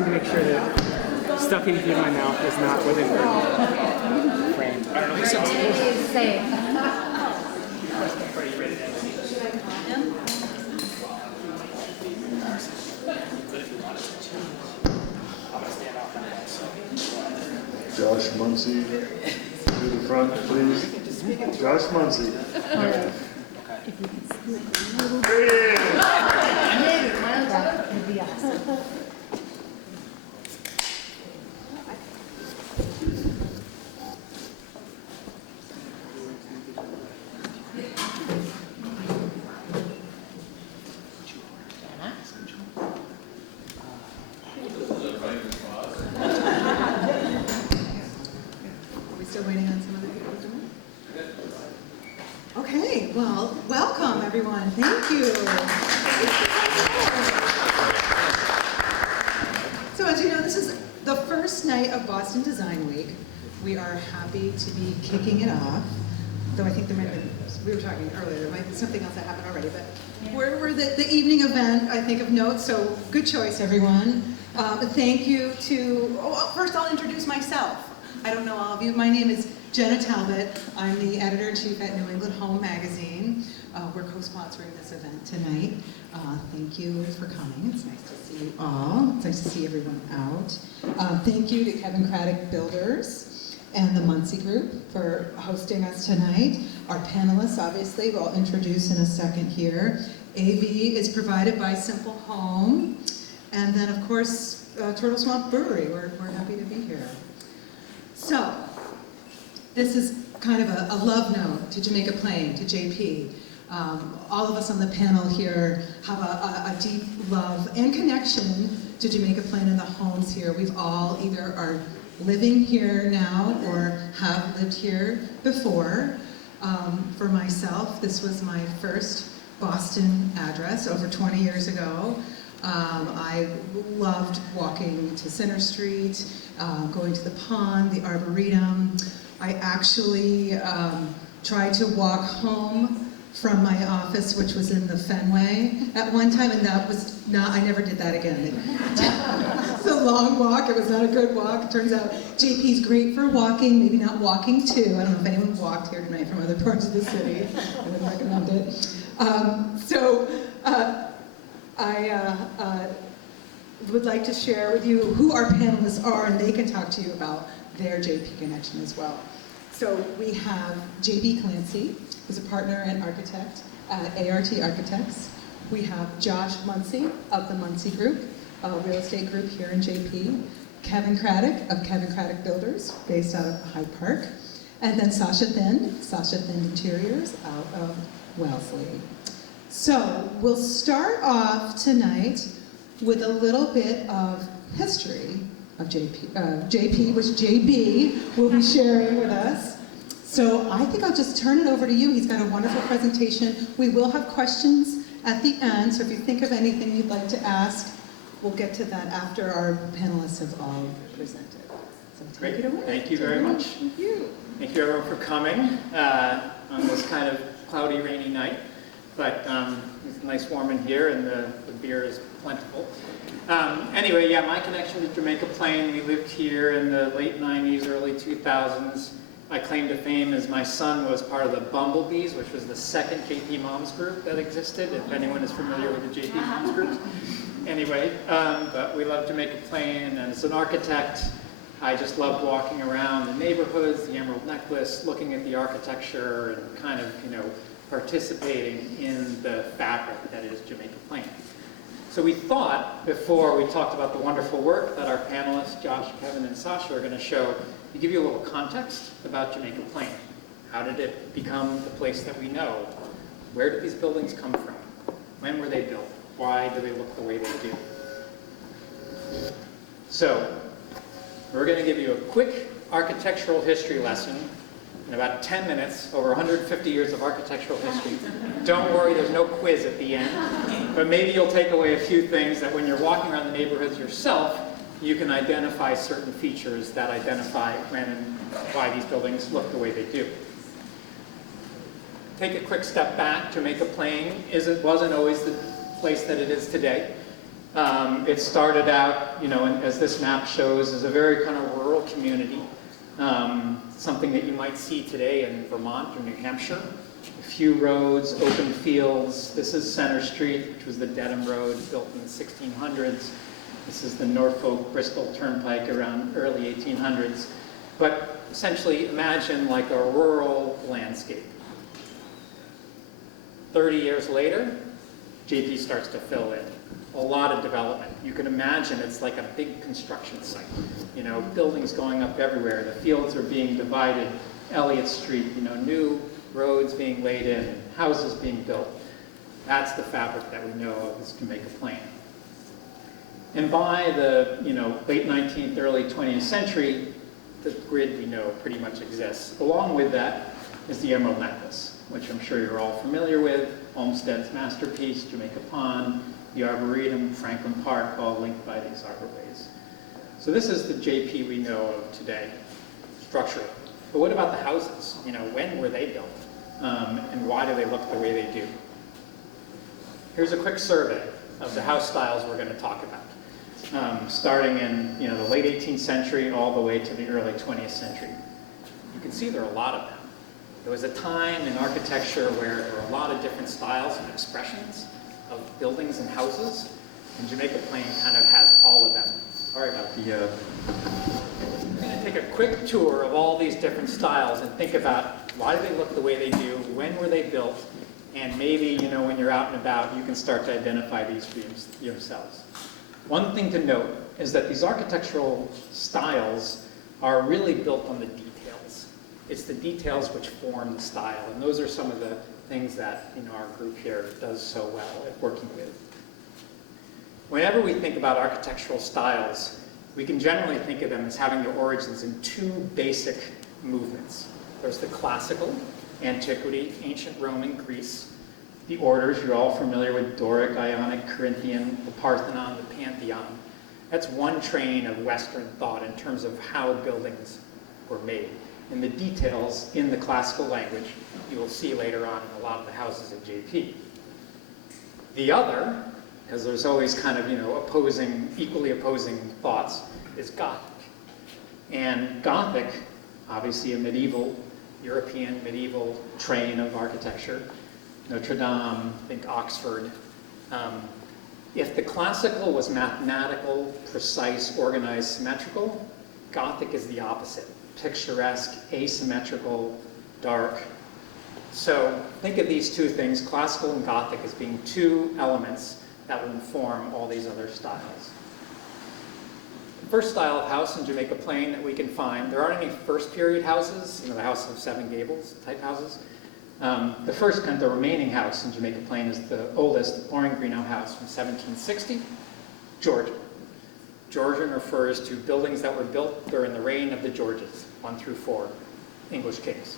need to make sure that stuff eating through my mouth is not within the frame. I don't know. Same. Josh Muncey, to the front, please. Josh Muncey. There he is. Okay, well, welcome everyone. Thank you. So as you know, this is the first night of Boston Design Week. We are happy to be kicking it off. Though I think there might be, we were talking earlier, there might be something else that happened already, but we're the evening event, I think, of note, so good choice, everyone. Thank you to, first I'll introduce myself. I don't know all of you. My name is Jenna Talbott. I'm the editor-in-chief at New England Home Magazine. We're co-sponsoring this event tonight. Thank you for coming. It's nice to see you all. It's nice to see everyone out. Thank you to Cradock Builders and the Muncey Group for hosting us tonight. Our panelists, obviously, we'll introduce in a second here. AV is provided by Simple Home. And then, of course, Turtle Swamp Brewery. We're happy to be here. So, this is kind of a love note to Jamaica Plain, to JP. All of us on the panel here have a deep love and connection to Jamaica Plain and the homes here. We've all either are living here now or have lived here before. For myself, this was my first Boston address over 20 years ago. I loved walking to Center Street, going to the pond, the Arboretum. I actually tried to walk home from my office, which was in the Fenway at one time, and that was not, I never did that again. It's a long walk, it was not a good walk. It turns out JP's great for walking, maybe not walking too. I don't know if anyone walked here tonight from other parts of the city. I would recommend it. I would like to share with you who our panelists are, and they can talk to you about their JP connection as well. So we have JB Clancy, who's a partner and architect at ART Architects. We have Josh Muncey of the Muncey Group, a real estate group here in JP. Kevin Cradock of Cradock Builders, based out of Hyde Park. And then Sashya Thind Interiors out of Wellesley. So we'll start off tonight with a little bit of history of JP, which JB will be sharing with us. So I think I'll just turn it over to you. He's got a wonderful presentation. We will have questions at the end, so if you think of anything you'd like to ask, we'll get to that after our panelists have all presented. So take it away. Thank you very much. Thank you. Thank you everyone for coming on this kind of cloudy, rainy night. But it's nice warm in here, and the beer is plentiful. Anyway, yeah, my connection to Jamaica Plain, we lived here in the late 90s, early 2000s. My claim to fame is my son was part of the Bumblebees, which was the second JP Moms group that existed, if anyone is familiar with the JP Moms groups. Anyway, but we love Jamaica Plain, and as an architect, I just loved walking around the neighborhoods, the Emerald Necklace, looking at the architecture, and kind of, participating in the fabric that is Jamaica Plain. So we thought, before we talked about the wonderful work that our panelists, Josh, Kevin, and Sashya, are going to show, to give you a little context about Jamaica Plain. How did it become the place that we know? Where did these buildings come from? When were they built? Why do they look the way they do? So, we're going to give you a quick architectural history lesson in about 10 minutes, over 150 years of architectural history. Don't worry, there's no quiz at the end, but maybe you'll take away a few things that when you're walking around the neighborhoods yourself, you can identify certain features that identify when and why these buildings look the way they do. Take a quick step back. Jamaica Plain wasn't always the place that it is today. It started out, as this map shows, as a very kind of rural community, something that you might see today in Vermont or New Hampshire. A few roads, open fields. This is Center Street, which was the Dedham Road, built in the 1600s. This is the Norfolk-Bristol Turnpike around early 1800s. But essentially, imagine like a rural landscape. 30 years later, JP starts to fill in. A lot of development. You can imagine it's like a big construction site. Buildings going up everywhere. The fields are being divided. Elliott Street, new roads being laid in, houses being built. That's the fabric that we know of as Jamaica Plain. And by the late 19th, early 20th century, the grid we know pretty much exists. Along with that is the Emerald Necklace, which I'm sure you're all familiar with. Olmsted's masterpiece, Jamaica Pond, the Arboretum, Franklin Park, all linked by these arborways. So this is the JP we know of today, structurally. But what about the houses? When were they built? And why do they look the way they do? Here's a quick survey of the house styles we're going to talk about, starting in the late 18th century all the way to the early 20th century. You can see there are a lot of them. There was a time in architecture where there were a lot of different styles and expressions of buildings and houses, and Jamaica Plain kind of has all of them. Sorry about the... We're going to take a quick tour of all these different styles and think about why do they look the way they do, when were they built, and maybe, when you're out and about, you can start to identify these for yourselves. One thing to note is that these architectural styles are really built on the details. It's the details which form the style, and those are some of the things that our group here does so well at working with. Whenever we think about architectural styles, we can generally think of them as having their origins in two basic movements. There's the classical, antiquity, ancient Rome and Greece. The orders, you're all familiar with Doric, Ionic, Corinthian, the Parthenon, the Pantheon. That's one train of Western thought in terms of how buildings were made. And the details in the classical language you will see later on in a lot of the houses at JP. The other, because there's always kind of, equally opposing thoughts, is Gothic. And Gothic, obviously a European medieval train of architecture. Notre Dame, think Oxford. If the classical was mathematical, precise, organized, symmetrical, Gothic is the opposite. Picturesque, asymmetrical, dark. So think of these two things, classical and Gothic, as being two elements that will inform all these other styles. The first style of house in Jamaica Plain that we can find, there aren't any first period houses, the House of Seven Gables type houses. The remaining house in Jamaica Plain is the oldest, the Poring-Greenough house from 1760, Georgian. Georgian refers to buildings that were built during the reign of the Georges, 1 through 4, English kings.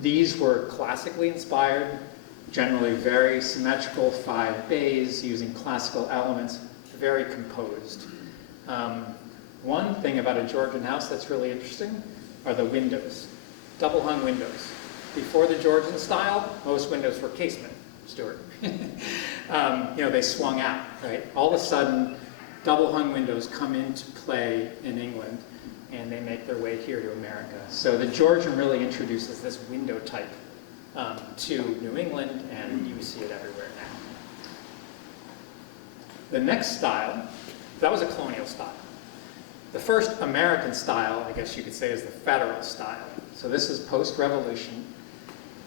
These were classically inspired, generally very symmetrical, 5 bays, using classical elements, very composed. One thing about a Georgian house that's really interesting are the windows, double hung windows. Before the Georgian style, most windows were casement, Stuart. They swung out, right? All of a sudden, double hung windows come into play in England, and they make their way here to America. So the Georgian really introduces this window type to New England, and you see it everywhere now. The next style, that was a colonial style. The first American style, I guess you could say, is the federal style. So this is post-revolution.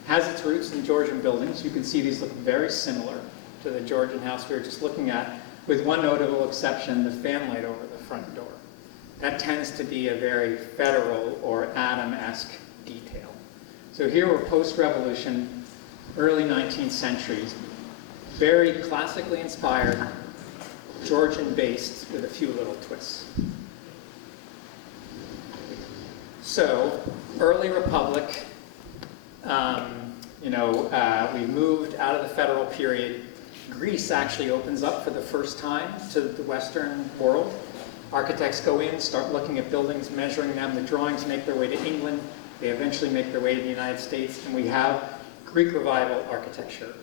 Has its roots in Georgian buildings. You can see these look very similar to the Georgian house we were just looking at, with one notable exception, the fanlight over the front door. That tends to be a very federal or Adam-esque detail. So here we're post-revolution, early 19th century, very classically inspired, Georgian-based with a few little twists. So, early republic, we moved out of the federal period. Greece actually opens up for the first time to the Western world. Architects go in, start looking at buildings, measuring them. The drawings make their way to England. They eventually make their way to the United States, and we have Greek Revival architecture.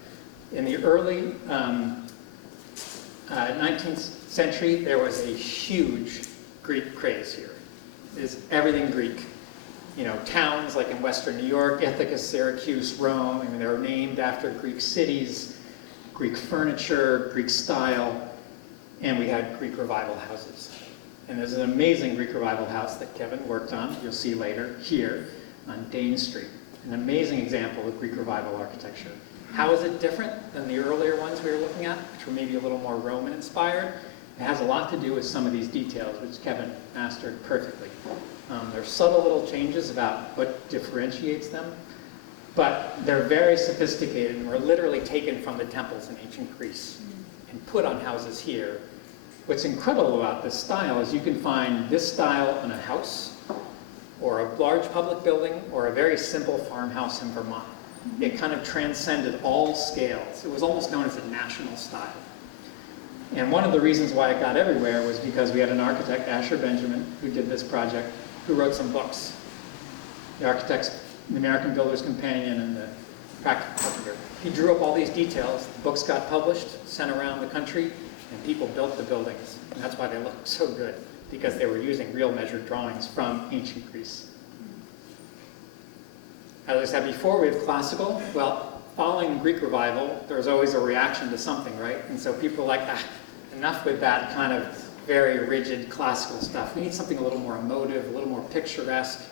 In the early 19th century, there was a huge Greek craze here. There's everything Greek. You know, towns like in Western New York, Ithaca, Syracuse, Rome, I mean, they were named after Greek cities, Greek furniture, Greek style, and we had Greek revival houses. And there's an amazing Greek revival house that Kevin worked on, you'll see later, here on Dane Street. An amazing example of Greek revival architecture. How is it different than the earlier ones we were looking at, which were maybe a little more Roman inspired? It has a lot to do with some of these details, which Kevin mastered perfectly. There's subtle little changes about what differentiates them, but they're very sophisticated and were literally taken from the temples in ancient Greece and put on houses here. What's incredible about this style is you can find this style on a house, or a large public building, or a very simple farmhouse in Vermont. It kind of transcended all scales. It was almost known as a national style. And one of the reasons why it got everywhere was because we had an architect, Asher Benjamin, who did this project, who wrote some books. The Architect's, the American Builder's Companion and the Practical Carpenter. He drew up all these details. The books got published, sent around the country, and people built the buildings. And that's why they looked so good, because they were using real measured drawings from ancient Greece. As I said before, we have classical. Well, following the Greek revival, there was always a reaction to something, right? And so people were like, enough with that kind of very rigid classical stuff. We need something a little more emotive, a little more picturesque.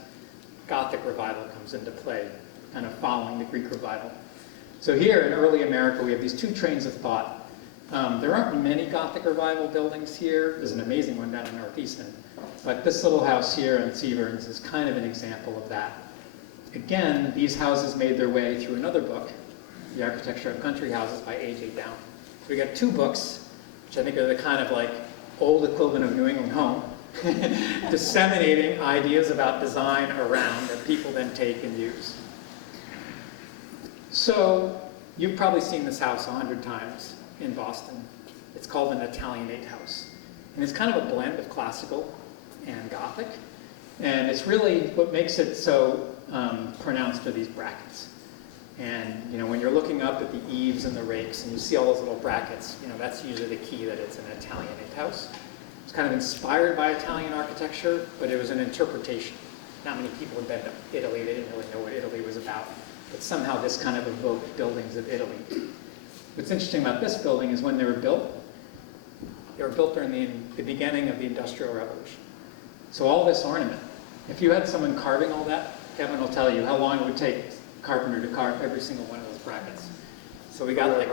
Gothic revival comes into play, kind of following the Greek revival. So here in early America, we have these two trains of thought. There aren't many Gothic revival buildings here. There's an amazing one down in Northeastern. But this little house here in Seaburns is kind of an example of that. Again, these houses made their way through another book, The Architecture of Country Houses by A.J. Downing. So we got two books, which I think are the kind of like old equivalent of New England Home, disseminating ideas about design around that people then take and use. So you've probably seen this house 100 times in Boston. It's called an Italianate house. And it's kind of a blend of classical and Gothic. And it's really what makes it so pronounced are these brackets. And you know, when you're looking up at the eaves and the rakes and you see all those little brackets, you know, that's usually the key that it's an Italianate house. It's kind of inspired by Italian architecture, but it was an interpretation. Not many people had been to Italy, they didn't really know what Italy was about, but somehow this kind of evoked buildings of Italy. What's interesting about this building is when they were built during the beginning of the Industrial Revolution. So all this ornament, if you had someone carving all that, Kevin will tell you how long it would take a carpenter to carve every single one of those brackets. So we got like,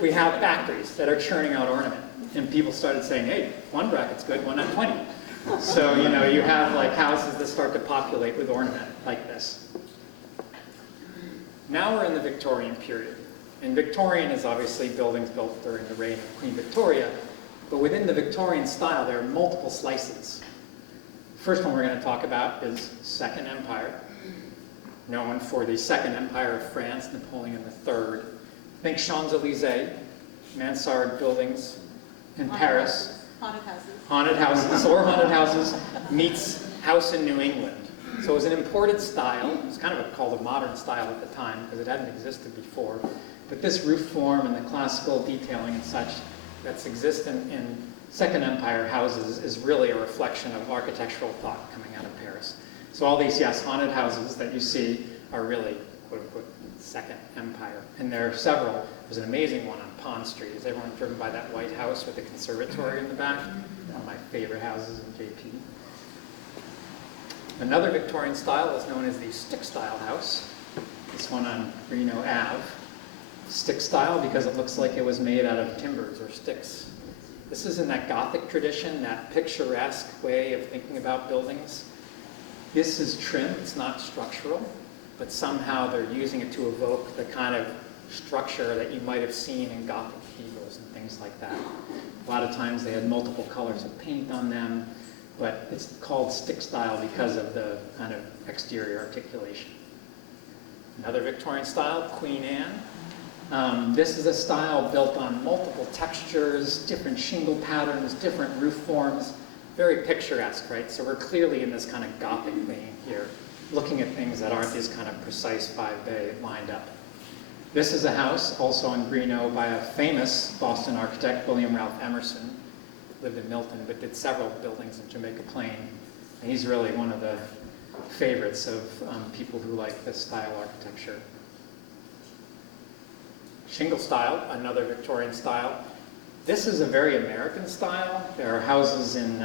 we have factories that are churning out ornament. And people started saying, hey, one bracket's good, why not 20? So, you know, you have like houses that start to populate with ornament like this. Now we're in the Victorian period. And Victorian is obviously buildings built during the reign of Queen Victoria. But within the Victorian style, there are multiple slices. The first one we're going to talk about is Second Empire, known for the Second Empire of France, Napoleon III. Think Champs-Elysees, mansard buildings in Paris. Haunted houses meets house in New England. So it was an imported style. It was kind of called a modern style at the time because it hadn't existed before. But this roof form and the classical detailing and such that's existent in Second Empire houses is really a reflection of architectural thought coming out of Paris. So all these, yes, haunted houses that you see are really, quote unquote, Second Empire. And there are several. There's an amazing one on Pond Street. Is everyone driven by that white house with the conservatory in the back? One of my favorite houses in JP. Another Victorian style is known as the stick style house. This one on Reno Ave. Stick style because it looks like it was made out of timbers or sticks. This is in that Gothic tradition, that picturesque way of thinking about buildings. This is trim, it's not structural, but somehow they're using it to evoke the kind of structure that you might have seen in Gothic cathedrals and things like that. A lot of times they had multiple colors of paint on them, but it's called stick style because of the kind of exterior articulation. Another Victorian style, Queen Anne. This is a style built on multiple textures, different shingle patterns, different roof forms, very picturesque, right? So we're clearly in this kind of Gothic vein here, looking at things that aren't these kind of precise 5-bay lined up. This is a house also on Greeno by a famous Boston architect, William Ralph Emerson. Lived in Milton, but did several buildings in Jamaica Plain. And he's really one of the favorites of people who like this style architecture. Shingle style, another Victorian style. This is a very American style. There are houses in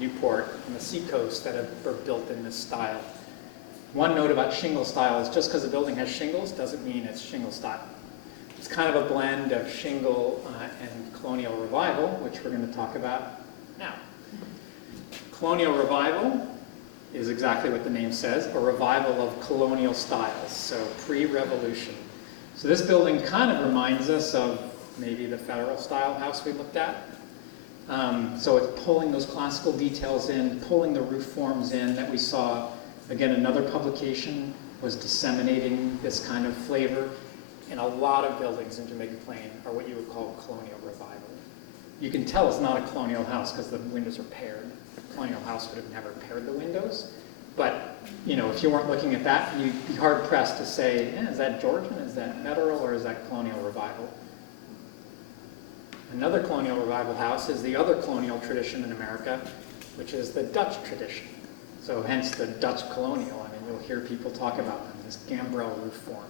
Newport on the seacoast that are built in this style. One note about shingle style is just because a building has shingles doesn't mean it's shingle style. It's kind of a blend of shingle and colonial revival, which we're going to talk about now. Colonial revival is exactly what the name says, a revival of colonial styles, so pre-revolution. So this building kind of reminds us of maybe the federal style house we looked at. So it's pulling those classical details in, pulling the roof forms in that we saw. Again, another publication was disseminating this kind of flavor. And a lot of buildings in Jamaica Plain are what you would call colonial revival. You can tell it's not a colonial house because the windows are paired. A colonial house would have never paired the windows. But, you know, if you weren't looking at that, you'd be hard-pressed to say, is that Georgian, is that federal, or is that colonial revival? Another colonial revival house is the other colonial tradition in America, which is the Dutch tradition. So hence the Dutch colonial. I mean, you'll hear people talk about them, this gambrel roof form.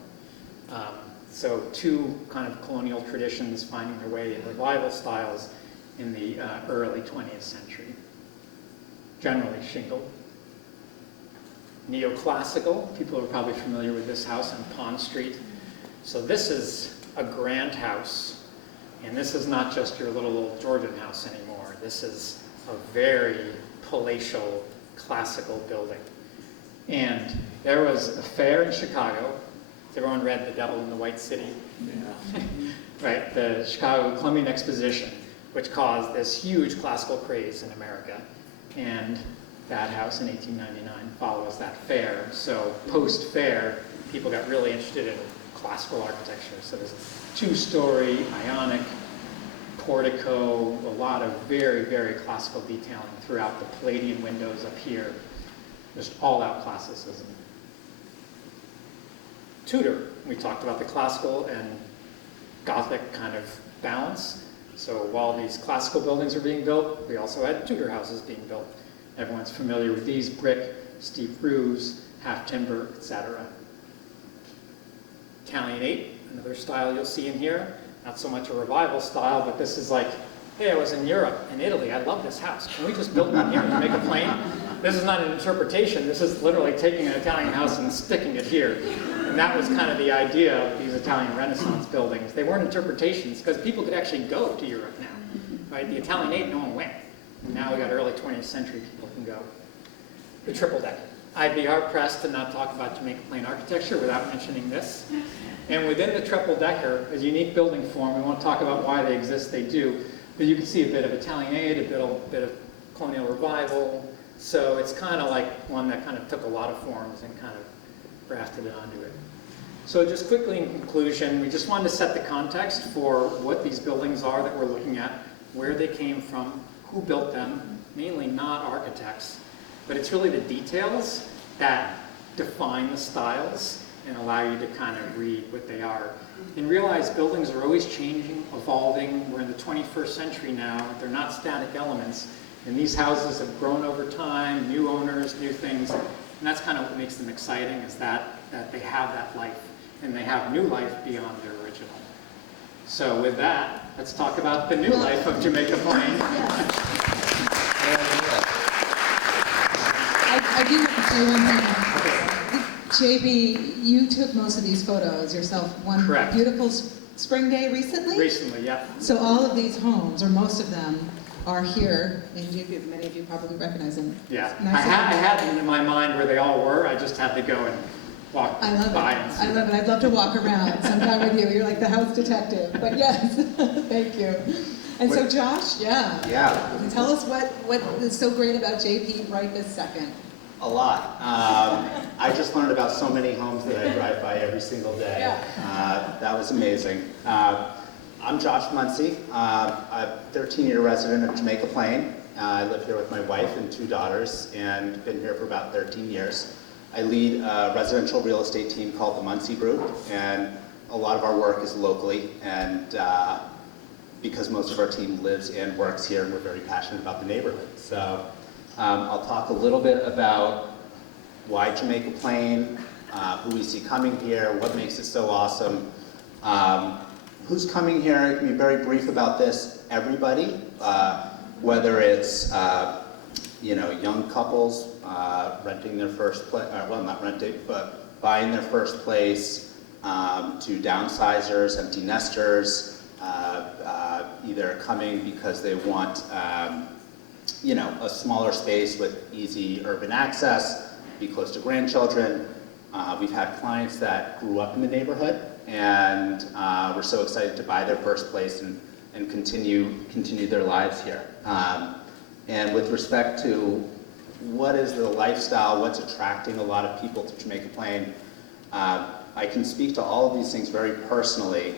So two kind of colonial traditions finding their way in revival styles in the early 20th century. Generally shingle. Neoclassical, people are probably familiar with this house on Pond Street. So this is a grand house, and this is not just your little old Georgian house anymore. This is a very palatial, classical building. And there was a fair in Chicago. Everyone read The Devil in the White City? Yeah. Right, the Chicago Columbian Exposition, which caused this huge classical craze in America. And that house in 1899 follows that fair. So post-fair, people got really interested in classical architecture. So there's a two-story, ionic, portico, a lot of very, very classical detailing throughout the Palladian windows up here. Just all-out classicism. Tudor, we talked about the classical and Gothic kind of balance. So while these classical buildings are being built, we also had Tudor houses being built. Everyone's familiar with these: brick, steep roofs, half timber, etc. Italianate, another style you'll see in here. Not so much a revival style, but this is like, hey, I was in Europe, in Italy, I love this house. Can we just build one here and make a Plain? This is not an interpretation, this is literally taking an Italian house and sticking it here. And that was kind of the idea of these Italian Renaissance buildings. They weren't interpretations, because people could actually go to Europe now. Right? The Italianate, no one went. And now we got early 20th century, people can go. The triple decker. I'd be hard-pressed to not talk about Jamaica Plain architecture without mentioning this. And within the triple decker, a unique building form, we won't talk about why they exist, they do, but you can see a bit of Italianate, a bit of colonial revival. So it's kind of like one that kind of took a lot of forms and kind of grafted it onto it. So just quickly in conclusion, we just wanted to set the context for what these buildings are that we're looking at, where they came from, who built them, mainly not architects, but it's really the details that define the styles and allow you to kind of read what they are. And realize buildings are always changing, evolving. We're in the 21st century now. They're not static elements. And these houses have grown over time, new owners, new things. And that's kind of what makes them exciting, is that they have that life. And they have new life beyond their original. So with that, let's talk about the new life of Jamaica Plain. I do have to say one thing. JB, you took most of these photos yourself one Correct. Beautiful spring day recently? Recently, yeah. So all of these homes, or most of them, are here in JB. Many of you probably recognize them. Yeah, Nice I had them in my mind where they all were. I just had to go and walk I love by it. and see I love it. I'd love to walk around sometime with you. You're like the house detective. But yes, thank you. And so Josh, Yeah, tell us what is so great about JP right this second. a lot. I just learned about so many homes that I drive by every single day. Yeah. That was amazing. I'm Josh Muncey. I'm a 13-year resident of Jamaica Plain. I live here with my wife and 2 daughters and been here for about 13 years. I lead a residential real estate team called the Muncey Group, and a lot of our work is locally, and because most of our team lives and works here, and we're very passionate about the neighborhood. So I'll talk a little bit about why Jamaica Plain, who we see coming here, what makes it so awesome, who's coming here. I can be very brief about this. Everybody, whether it's young couples renting their first place, well, not renting, but buying their first place, to downsizers, empty nesters, either coming because they want a smaller space with easy urban access, be close to grandchildren. We've had clients that grew up in the neighborhood and were so excited to buy their first place and continue their lives here. And with respect to what is the lifestyle, what's attracting a lot of people to Jamaica Plain, I can speak to all of these things very personally.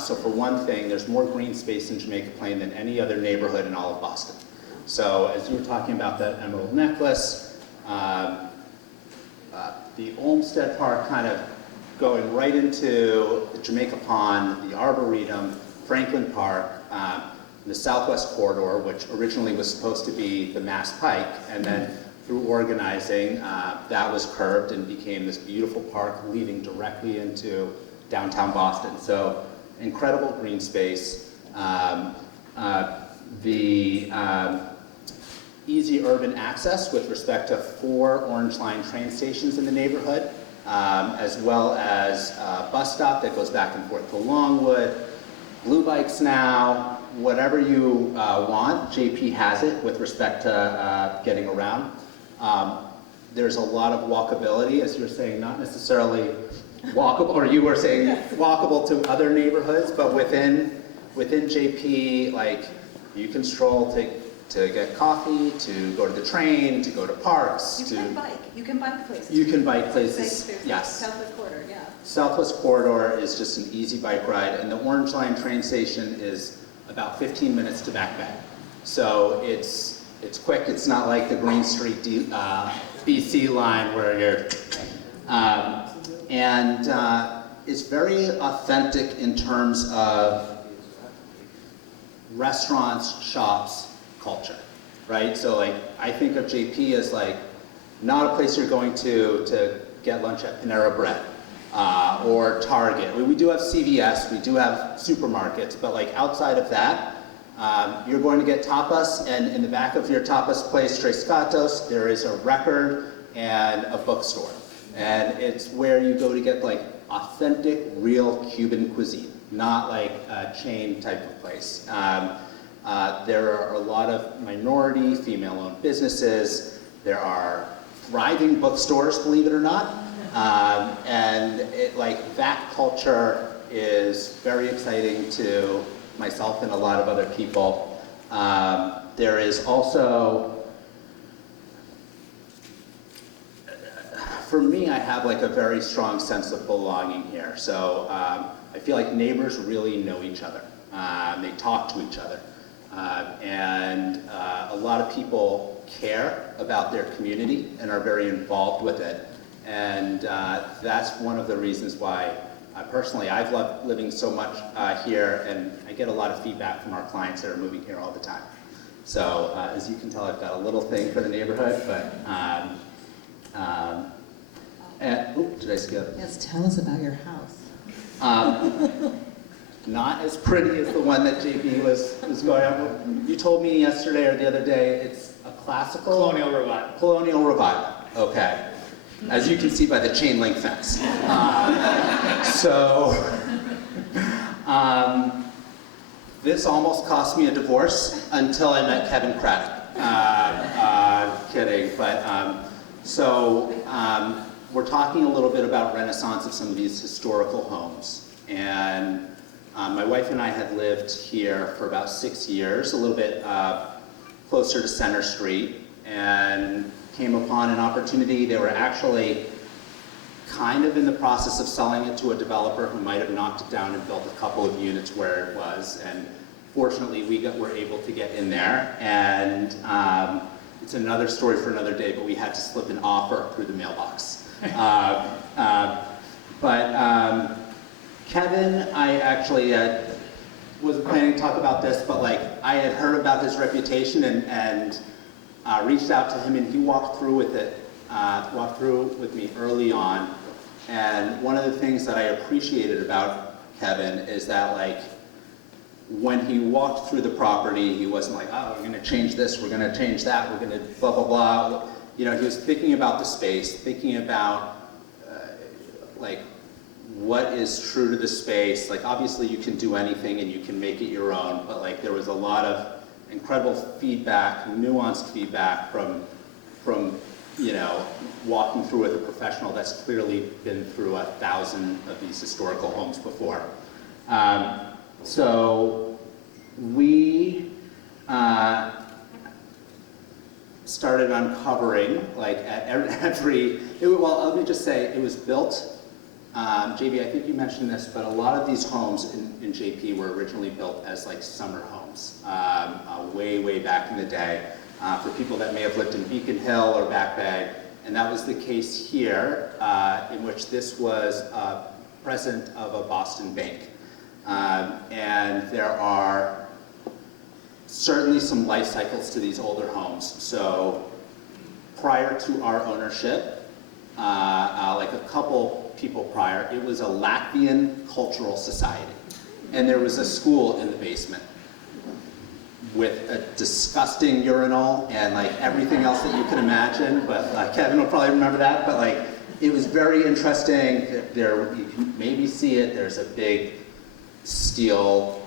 So for one thing, there's more green space in Jamaica Plain than any other neighborhood in all of Boston. So as you were talking about that Emerald Necklace, the Olmsted Park kind of going right into the Jamaica Pond, the Arboretum, Franklin Park, the Southwest Corridor, which originally was supposed to be the Mass Pike, and then through organizing, that was curved and became this beautiful park leading directly into downtown Boston. So incredible green space. Easy urban access with respect to 4 Orange Line train stations in the neighborhood, as well as a bus stop that goes back and forth to Longwood, Blue Bikes now, whatever you want, JP has it with respect to getting around. There's a lot of walkability, as you were saying, not necessarily walkable, or you were saying walkable to other neighborhoods, but within JP, like you can stroll to get coffee, to go to the train, to go to parks. You can bike. You can bike places. You can bike places, There's yes. Southwest Corridor, yeah. Southwest Corridor is just an easy bike ride, and the Orange Line train station is about 15 minutes to Back Bay. So it's quick. It's not like the Green Street BC line where you're, it's very authentic in terms of restaurants, shops, culture, right? So like, I think of JP as like, not a place you're going to get lunch at Panera Bread or Target. We do have CVS, we do have supermarkets, but like outside of that, you're going to get tapas, and in the back of your tapas place, Tres Gatos, there is a record and a bookstore. And it's where you go to get like authentic, real Cuban cuisine, not like a chain type of place. There are a lot of minority, female-owned businesses. There are thriving bookstores, believe it or not. And that culture is very exciting to myself and a lot of other people. There is also, for me, I have like a very strong sense of belonging here. So I feel like neighbors really know each other. They talk to each other. And a lot of people care about their community and are very involved with it. And that's one of the reasons why personally I've loved living so much here, and I get a lot of feedback from our clients that are moving here all the time. So as you can tell, I've got a little thing for the neighborhood, but did I skip? Yes, tell us about your house. Not as pretty as the one that JP was going on. You told me yesterday or the other day, it's a classical? Colonial revival. Colonial revival, okay. As you can see by the chain link fence. This almost cost me a divorce until I met Kevin Cradock. Kidding, but we're talking a little bit about renaissance of some of these historical homes. And my wife and I had lived here for about 6 years, a little bit closer to Center Street, and came upon an opportunity. They were actually kind of in the process of selling it to a developer who might have knocked it down and built a couple of units where it was. And fortunately, we were able to get in there. And it's another story for another day, but we had to slip an Kevin, I actually wasn't planning to talk about this, but like I had heard about his reputation and reached out to him, and he walked through with me early on. And one of the things that I appreciated about Kevin is that like when he walked through the property, he wasn't like, oh, we're going to change this, we're going to change that, we're going to blah, blah, blah. You know, he was thinking about the space, thinking about like what is true to the space. Like obviously you can do anything and you can make it your own, but like there was a lot of incredible feedback, nuanced feedback from you know, walking through with a professional that's clearly been through 1,000 of these historical homes before. So we started uncovering, like at well, let me just say, it was built, JB, I think you mentioned this, but a lot of these homes in JP were originally built as like summer homes, way, way back in the day, for people that may have lived in Beacon Hill or Back Bay. And that was the case here, in which this was a president of a Boston bank. And there are certainly some life cycles to these older homes. So prior to our ownership, like a couple people prior, it was a Latvian cultural society. And there was a school in the basement with a disgusting urinal and like everything else that you can imagine, but Kevin will probably remember that, but like it was very interesting. There, you can maybe see it, there's a big steel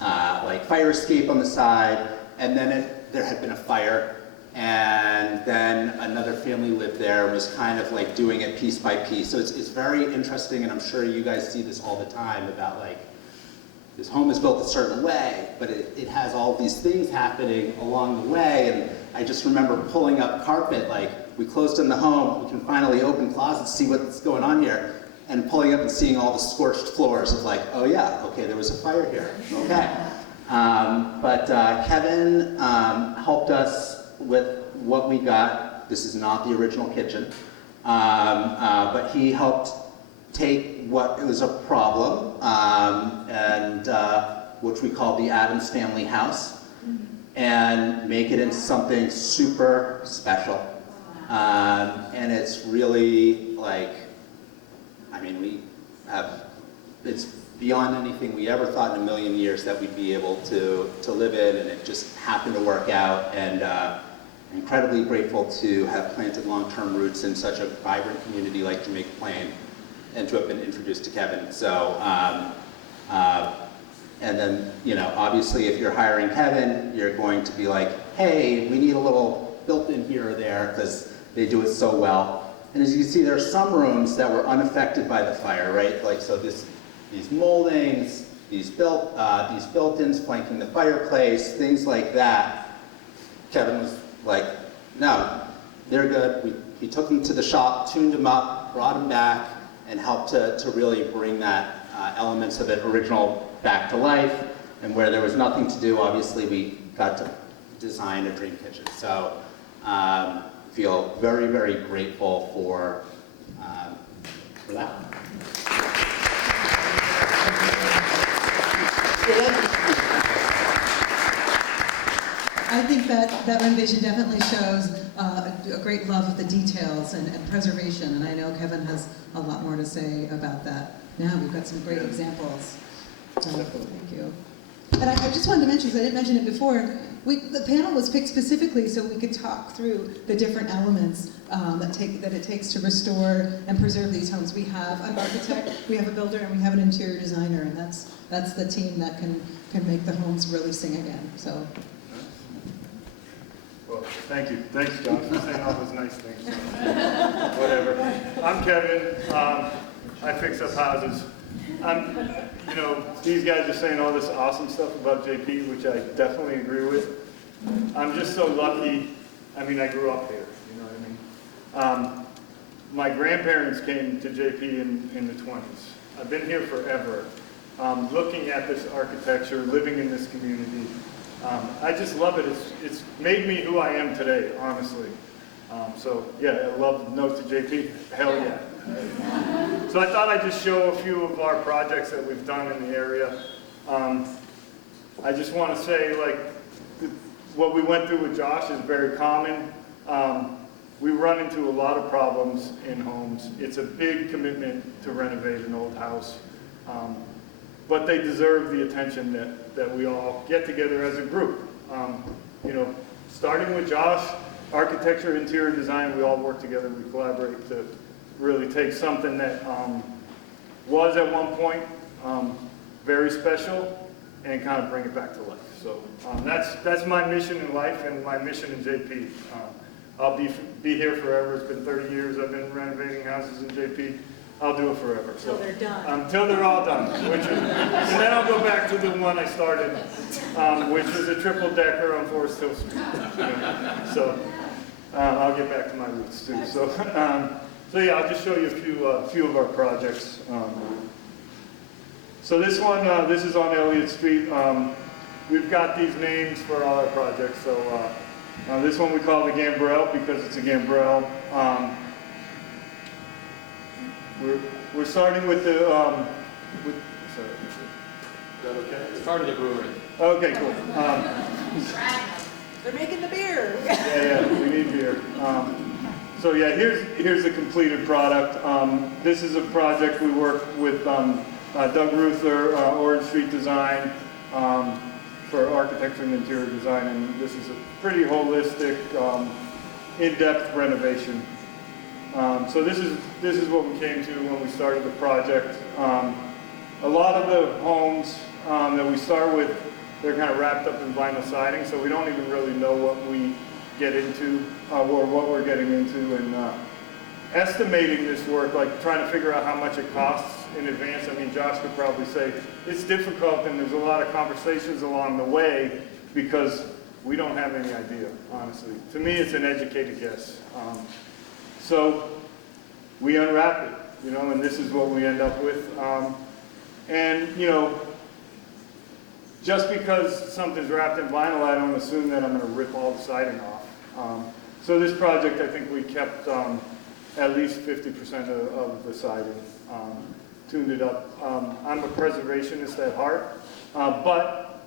like fire escape on the side, and then there had been a fire, and then another family lived there and was kind of like doing it piece by piece. So it's very interesting, and I'm sure you guys see this all the time about like, this home is built a certain way, but it has all these things happening along the way. And I just remember pulling up carpet, like we closed in the home, we can finally open closets, see what's going on here, and pulling up and seeing all the scorched floors of like, oh yeah, okay, there was a fire here, okay. But Kevin helped us with what we got. This is not the original kitchen, but he helped take what was a problem, and which we call the Addams Family House, and make it into something super special. And it's really like, I mean, it's beyond anything we ever thought in a million years that we'd be able to live in, and it just happened to work out. And incredibly grateful to have planted long-term roots in such a vibrant community like Jamaica Plain, and to have been introduced to Kevin. So, and then, you know, obviously if you're hiring Kevin, you're going to be like, hey, we need a little built-in here or there, because they do it so well. And as you can see, there are some rooms that were unaffected by the fire, right? Like, so these moldings, these built-ins flanking the fireplace, things like that. Kevin was like, no, they're good. We took them to the shop, tuned them up, brought them back, and helped to really bring that elements of the original back to life. And where there was nothing to do, obviously we got to design a dream kitchen. So feel very, very grateful for that. I think that renovation definitely shows a great love of the details and preservation, and I know Kevin has a lot more to say about that. Now we've got some great examples. So, thank you. And I just wanted to mention, because I didn't mention it before, the panel was picked specifically so we could talk through the different elements that it takes to restore and preserve these homes. We have an architect, we have a builder, and we have an interior designer, and that's the team that can make the homes really sing again. So. Well, thank you. Thanks, Josh, for saying all those nice things. Whatever. I'm Kevin. I fix up houses. You know, these guys are saying all this awesome stuff about JP, which I definitely agree with. I'm just so lucky. I mean, I grew up here, you know what I mean? My grandparents came to JP in the 20s. I've been here forever. Looking at this architecture, living in this community. I just love it. It's made me who I am today, honestly. So yeah, I love Note to JP. Hell yeah. So I thought I'd just show a few of our projects that we've done in the area. I just want to say, like, what we went through with Josh is very common. We run into a lot of problems in homes. It's a big commitment to renovate an old house. But they deserve the attention that we all get together as a group. You know, starting with Josh, architecture, interior design, we all work together, we collaborate to really take something that was at one point very special and kind of bring it back to life. So that's my mission in life and my mission in JP. I'll be here forever. It's been 30 years I've been renovating houses in JP. I'll do it forever. So, Until they're done. Until they're all done. And then I'll go back to the one I started, which was a triple decker on Forest Hill Street. You know, so I'll get back to my roots too. So, so yeah, I'll just show you a few of our projects. So this one, this is on Elliott Street. We've got these names for all our projects. So this one we call the Gambrel because it's a Gambrel. We're starting with the, sorry, is that okay? It's part of the brewery. Okay, cool. They're making the beer. Yeah, we need beer. So yeah, here's the completed product. This is a project we worked with Doug Ruther, Orange Street Design, for architecture and interior design, and this is a pretty holistic, in-depth renovation. So this is what we came to when we started the project. A lot of the homes that we start with, they're kind of wrapped up in vinyl siding, so we don't even really know what we get into or what we're getting into. And estimating this work, like trying to figure out how much it costs in advance. I mean, Josh could probably say it's difficult, and there's a lot of conversations along the way because we don't have any idea, honestly. To me, it's an educated guess. So we unwrap it, you know, and this is what we end up with. And, you know, just because something's wrapped in vinyl, I don't assume that I'm going to rip all the siding off. So this project, I think we kept at least 50% of the siding, tuned it up. I'm a preservationist at heart, but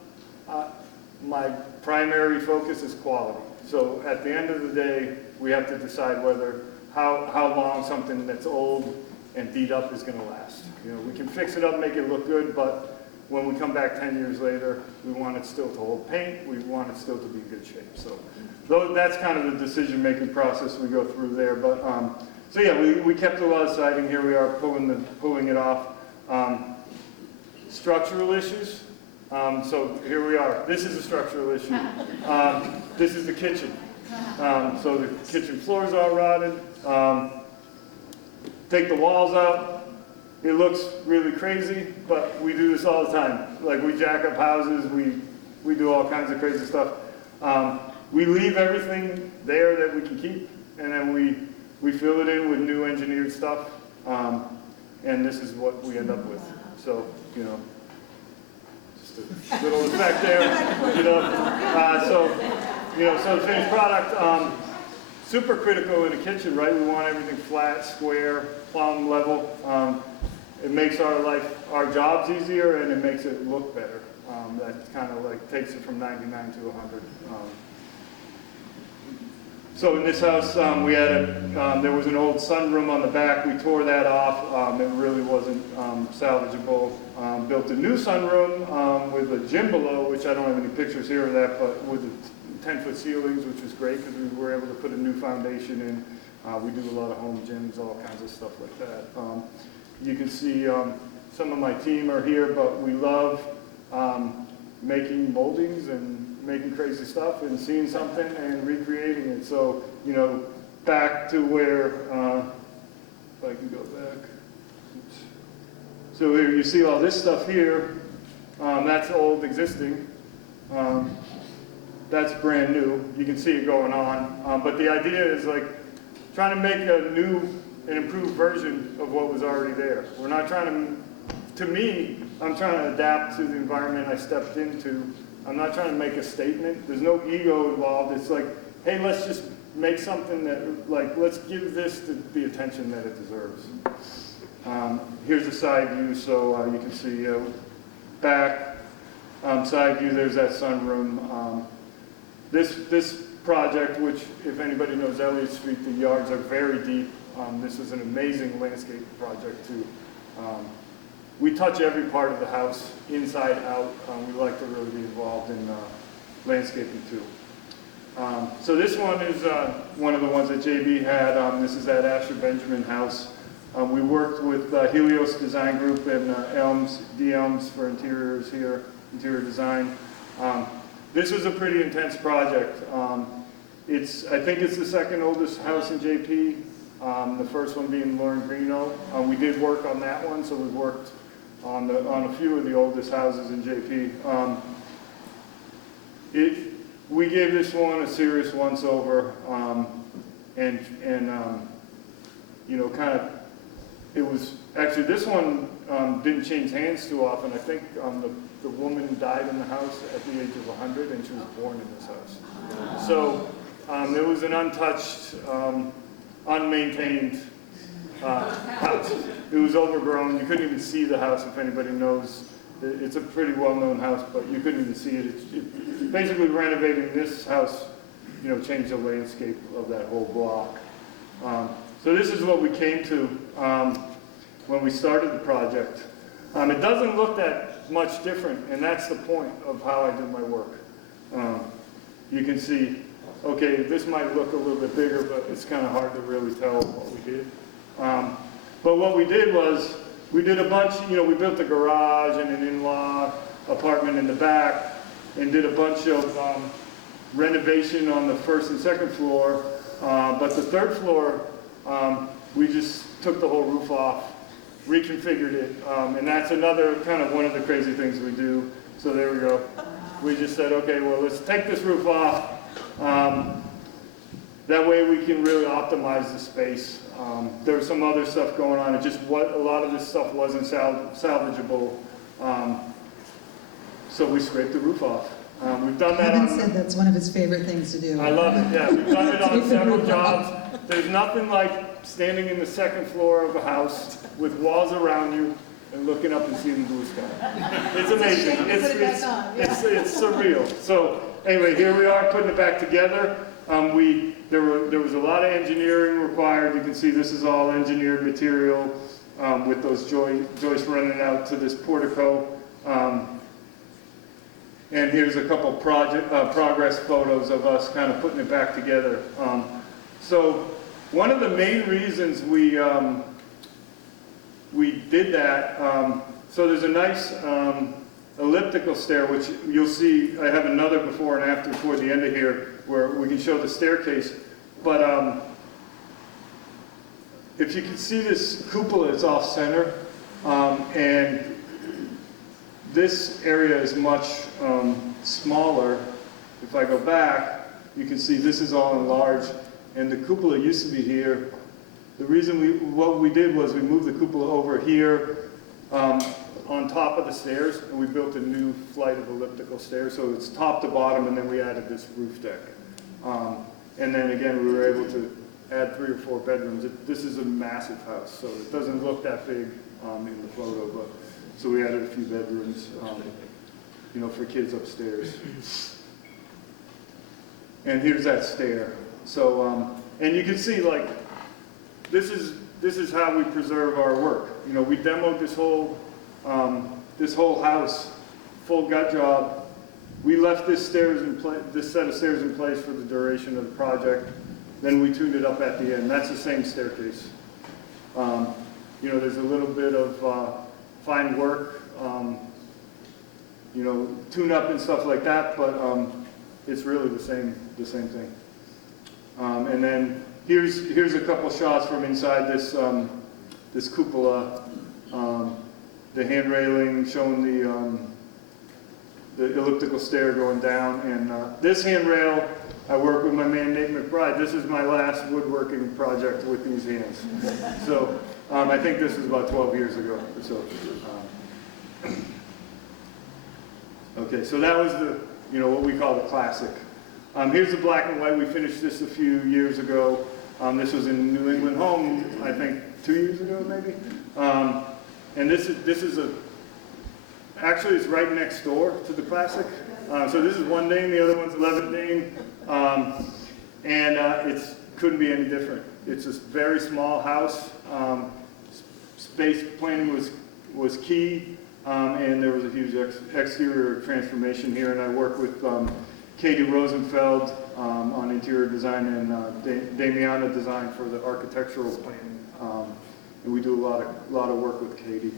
my primary focus is quality. So at the end of the day, we have to decide whether how long something that's old and beat up is going to last. You know, we can fix it up, make it look good, but when we come back 10 years later, we want it still to hold paint, we want it still to be in good shape. So that's kind of the decision-making process we go through there. But so yeah, we kept a lot of siding. Here we are pulling it off. Structural issues. So here we are. This is a structural issue. This is the kitchen. So the kitchen floors are rotted. Take the walls out. It looks really crazy, but we do this all the time. Like we jack up houses, we do all kinds of crazy stuff. We leave everything there that we can keep, and then we fill it in with new engineered stuff, and this is what we end up with. So, you know, just a little effect there, you know. So the finished product, super critical in a kitchen, right? We want everything flat, square, plumb, level. It makes our jobs easier, and it makes it look better. That kind of like takes it from 99 to 100. So in this house, we had there was an old sunroom on the back. We tore that off. It really wasn't salvageable. Built a new sunroom with a gym below, which I don't have any pictures here of that, but with the 10-foot ceilings, which was great because we were able to put a new foundation in. We do a lot of home gyms, all kinds of stuff like that. You can see some of my team are here, but we love making moldings and making crazy stuff and seeing something and recreating it. So, you know, back to where, if I can go back. Oops. So here you see all this stuff here. That's old existing. That's brand new. You can see it going on. But the idea is like trying to make a new and improved version of what was already there. We're not trying to me, I'm trying to adapt to the environment I stepped into. I'm not trying to make a statement. There's no ego involved. It's like, hey, let's just make something that, like, let's give this the attention that it deserves. Here's a side view, so you can see back side view. There's that sunroom. This project, which if anybody knows Elliott Street, the yards are very deep. This is an amazing landscape project too. We touch every part of the house, inside out. We like to really be involved in landscaping too. So this one is one of the ones that JB had. This is at Asher Benjamin House. We worked with Helios Design Group and D Elms for interiors here, interior design. This was a pretty intense project. I think it's the second oldest house in JP. The first one being Lauren Greeno. We did work on that one, so we worked on a few of the oldest houses in JP. We gave this one a serious once over, and you know, kind of, it was actually, this one didn't change hands too often. I think the woman died in the house at the age of 100, and she was born in this house. So it was an untouched, unmaintained house. It was overgrown. You couldn't even see the house, if anybody knows. It's a pretty well-known house, but you couldn't even see it. Basically, renovating this house, you know, changed the landscape of that whole block. So this is what we came to when we started the project. It doesn't look that much different, and that's the point of how I do my work. You can see, okay, this might look a little bit bigger, but it's kind of hard to really tell what we did. But what we did was, we did a bunch, you know, we built a garage and an in-law apartment in the back, and did a bunch of renovation on the first and second floor. But the third floor, we just took the whole roof off, reconfigured it, and that's another kind of one of the crazy things we do. So there we go. We just said, okay, well, let's take this roof off. That way we can really optimize the space. There was some other stuff going on. It just, a lot of this stuff wasn't salvageable. So we scraped the roof off. We've done that Kevin said that's one of his favorite things to do. I love it, yeah. We've done it on several jobs. There's nothing like standing in the second floor of a house with walls around you and looking up and seeing the blue sky. It's amazing. It's surreal. So anyway, here we are putting it back together. There was a lot of engineering required. You can see this is all engineered material with those joists running out to this portico. And here's a couple progress photos of us kind of putting it back together. So one of the main reasons we did that, so there's a nice elliptical stair, which you'll see, I have another before and after toward the end of here, where we can show the staircase. But if you can see this cupola, it's off center, and this area is much smaller. If I go back, you can see this is all enlarged, and the cupola used to be here. The reason what we did was we moved the cupola over here on top of the stairs, and we built a new flight of elliptical stairs, so it's top to bottom, and then we added this roof deck. And then again, we were able to add 3 or 4 bedrooms. This is a massive house, so it doesn't look that big in the photo, but so we added a few bedrooms, you know, for kids upstairs. And here's that stair. So, and you can see, like, this is how we preserve our work. You know, we demoed this whole house, full gut job. We left this set of stairs in place for the duration of the project. Then we tuned it up at the end. That's the same staircase. You know, there's a little bit of fine work, you know, tune up and stuff like that, but it's really the same thing. And then here's a couple shots from inside this this cupola, the hand railing showing the elliptical stair going down, and this handrail, I work with my man Nate McBride. This is my last woodworking project with these hands. So I think this was about 12 years ago or so. Okay, so that was the, you know, what we call the classic. Here's the black and white. We finished this a few years ago. This was in New England Home, I think 2 years ago maybe. And this is actually it's right next door to the Classic. So this is 1 Dane, the other one's 11 Dane. And it couldn't be any different. It's a very small house. Space planning was key, and there was a huge exterior transformation here. And I work with Katie Rosenfeld on interior design and Damiana design for the architectural planning. And we do a lot of work with Katie.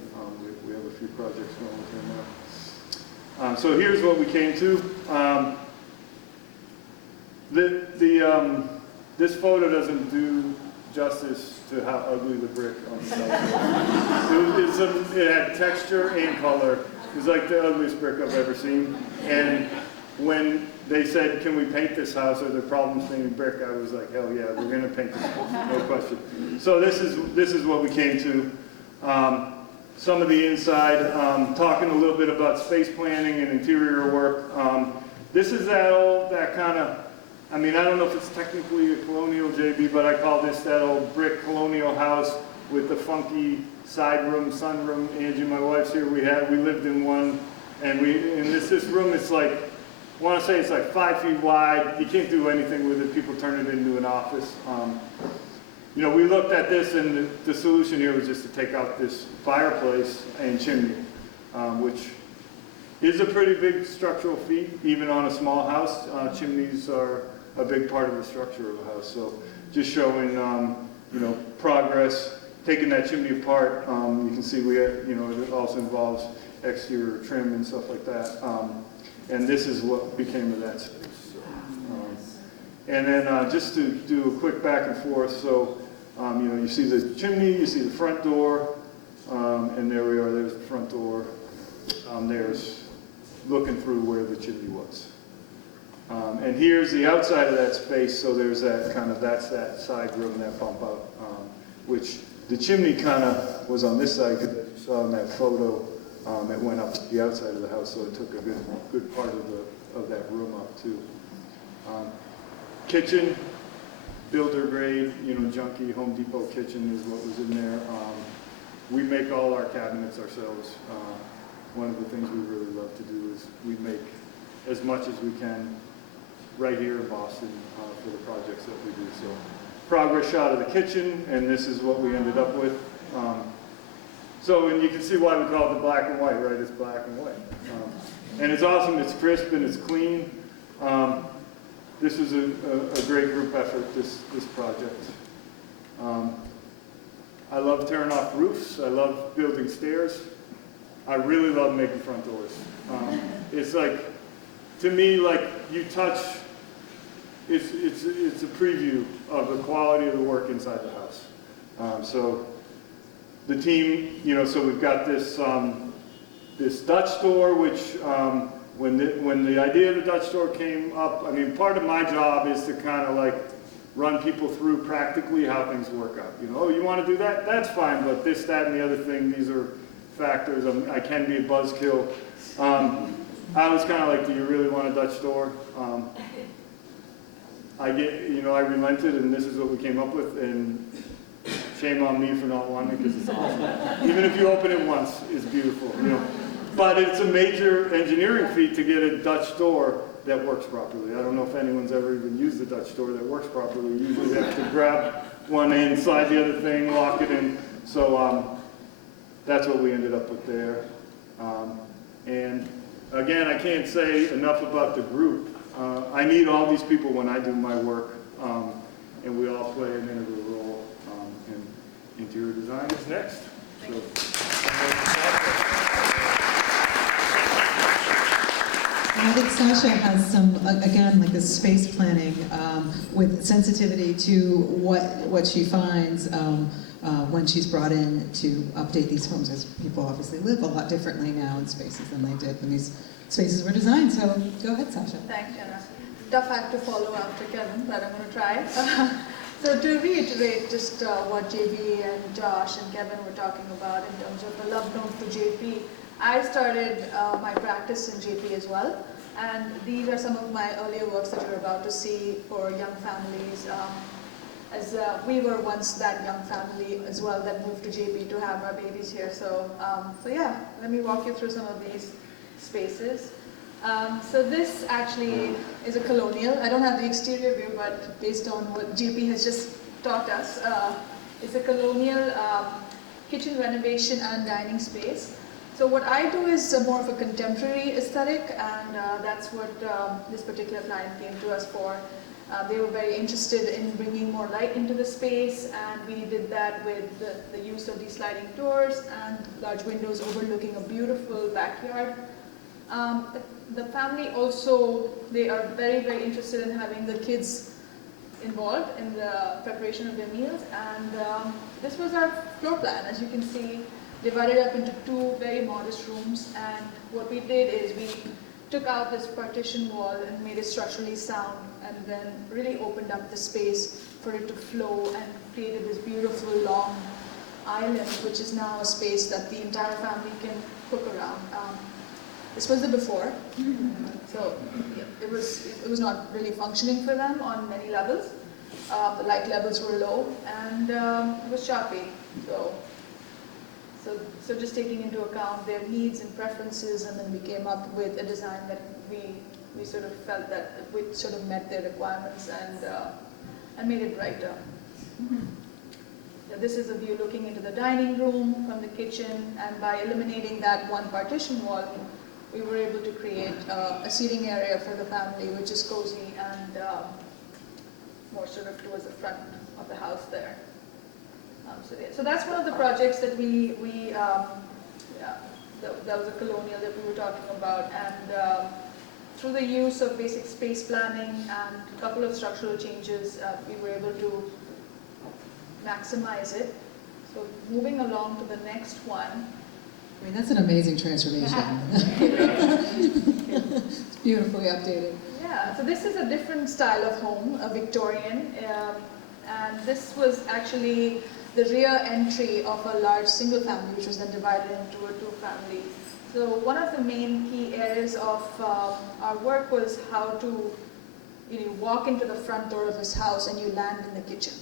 We have a few projects going with her now. So here's what we came to. This photo doesn't do justice to how ugly the brick on the side. It had texture and color. It was like the ugliest brick I've ever seen. And when they said, "Can we paint this house? Are there problems painting brick?" I was like, "Hell yeah, we're going to paint this house, no question." So this is what we came to. Some of the inside, talking a little bit about space planning and interior work. This is that kind of. I mean, I don't know if it's technically a colonial, JB, but I call this that old brick colonial house with the funky side room, sunroom. Angie, my wife's here. We lived in one, and in this room, it's like, I want to say it's like 5 feet wide. You can't do anything with it. People turn it into an office. You know, we looked at this, and the solution here was just to take out this fireplace and chimney, which is a pretty big structural feat, even on a small house. Chimneys are a big part of the structure of a house. So just showing, you know, progress, taking that chimney apart. You can see it also involves exterior trim and stuff like that. And this is what became of that space. And then just to do a quick back and forth. So, you know, you see the chimney, you see the front door, and there we are. There's the front door. There's looking through where the chimney was. And here's the outside of that space, so there's that's that side room, that bump out, which the chimney kind of was on this side, because you saw in that photo, it went up to the outside of the house, so it took a good part of that room up too. Kitchen, builder grade, you know, junky Home Depot kitchen is what was in there. We make all our cabinets ourselves. One of the things we really love to do is we make as much as we can right here in Boston for the projects that we do. So progress shot of the kitchen, and this is what we ended up with. And you can see why we call it the black and white, right? It's black and white. And it's awesome, it's crisp and it's clean. This is a great group effort, this project. I love tearing off roofs. I love building stairs. I really love making front doors. It's like, to me, like you touch, it's a preview of the quality of the work inside the house. So the team, you know, so we've got this this Dutch door, which when the idea of the Dutch door came up, I mean, part of my job is to kind of like run people through practically how things work out. You know, oh, you want to do that? That's fine, but this, that, and the other thing, these are factors. I can be a buzzkill. I was kind of like, do you really want a Dutch door? I relented, and this is what we came up with, and shame on me for not wanting it, because it's awesome. Even if you open it once, it's beautiful, you know. But it's a major engineering feat to get a Dutch door that works properly. I don't know if anyone's ever even used a Dutch door that works properly. You usually have to grab one end, slide the other thing, lock it in. So that's what we ended up with there. And again, I can't say enough about the group. I need all these people when I do my work, and we all play an integral role. And interior design is next. So, I think Sashya has some, again, like this space planning with sensitivity to what she finds when she's brought in to update these homes, as people obviously live a lot differently now in spaces than they did when these spaces were designed. So go ahead, Sashya. Thanks, Jenna. Tough act to follow after Kevin, but I'm going to try. So to reiterate just what JB and Josh and Kevin were talking about in terms of the love note to JP, I started my practice in JP as well. And these are some of my earlier works that you're about to see for young families. As we were once that young family as well that moved to JB to have our babies here. So yeah, let me walk you through some of these spaces. So this actually is a colonial. I don't have the exterior view, but based on what JP has just taught us, it's a colonial kitchen renovation and dining space. So what I do is more of a contemporary aesthetic, and that's what this particular client came to us for. They were very interested in bringing more light into the space, and we did that with the use of these sliding doors and large windows overlooking a beautiful backyard. The family also, they are very, very interested in having the kids involved in the preparation of their meals, and this was our floor plan, as you can see, divided up into two very modest rooms. And what we did is we took out this partition wall and made it structurally sound, and then really opened up the space for it to flow and created this beautiful long island, which is now a space that the entire family can cook around. This was the before, so yeah, it was not really functioning for them on many levels. The light levels were low, and it was choppy. So just taking into account their needs and preferences, and then we came up with a design that we sort of felt that it sort of met their requirements and made it brighter. This is a view looking into the dining room from the kitchen, and by eliminating that one partition wall, we were able to create a seating area for the family, which is cozy and more sort of towards the front of the house there. So that's one of the projects that that was a colonial that we were talking about, and through the use of basic space planning and a couple of structural changes, we were able to maximize it. So moving along to the next one. I mean, that's an amazing transformation. It's beautifully updated. Yeah, so this is a different style of home, a Victorian, and this was actually the rear entry of a large single family, which was then divided into a two-family. So one of the main key areas of our work was how to walk into the front door of his house and you land in the kitchen.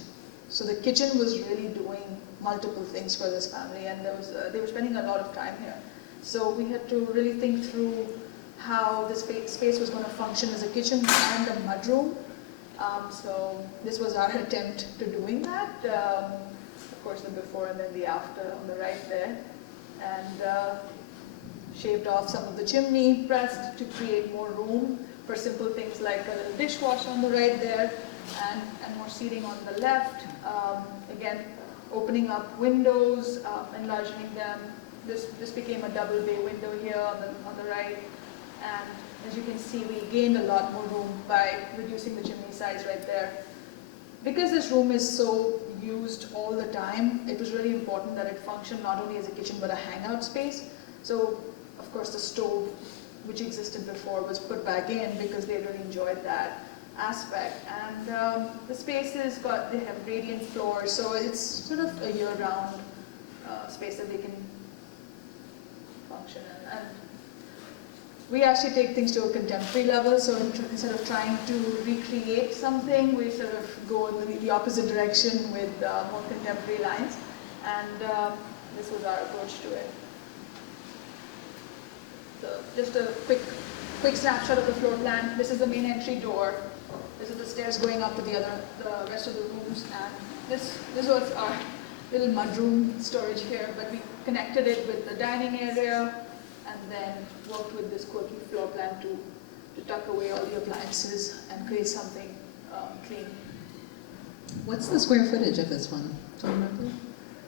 So the kitchen was really doing multiple things for this family, and they were spending a lot of time here. So we had to really think through how the space was going to function as a kitchen and a mudroom. So this was our attempt to doing that. Of course, the before and then the after on the right there. And shaved off some of the chimney, pressed to create more room for simple things like a little dishwasher on the right there, and more seating on the left. Again, opening up windows, enlarging them. This became a double bay window here on the right. And as you can see, we gained a lot more room by reducing the chimney size right there. Because this room is so used all the time, it was really important that it functioned not only as a kitchen but a hangout space. So, of course, the stove, which existed before, was put back in because they really enjoyed that aspect. And the spaces they have radiant floors, so it's sort of a year-round space that they can function in. And we actually take things to a contemporary level, so instead of trying to recreate something, we sort of go in the opposite direction with more contemporary lines, and this was our approach to it. So just a quick snapshot of the floor plan. This is the main entry door. This is the stairs going up to the rest of the rooms, and this was our little mudroom storage here, but we connected it with the dining area, and then worked with this quirky floor plan to tuck away all the appliances and create something clean. What's the square footage of this one? Do you remember?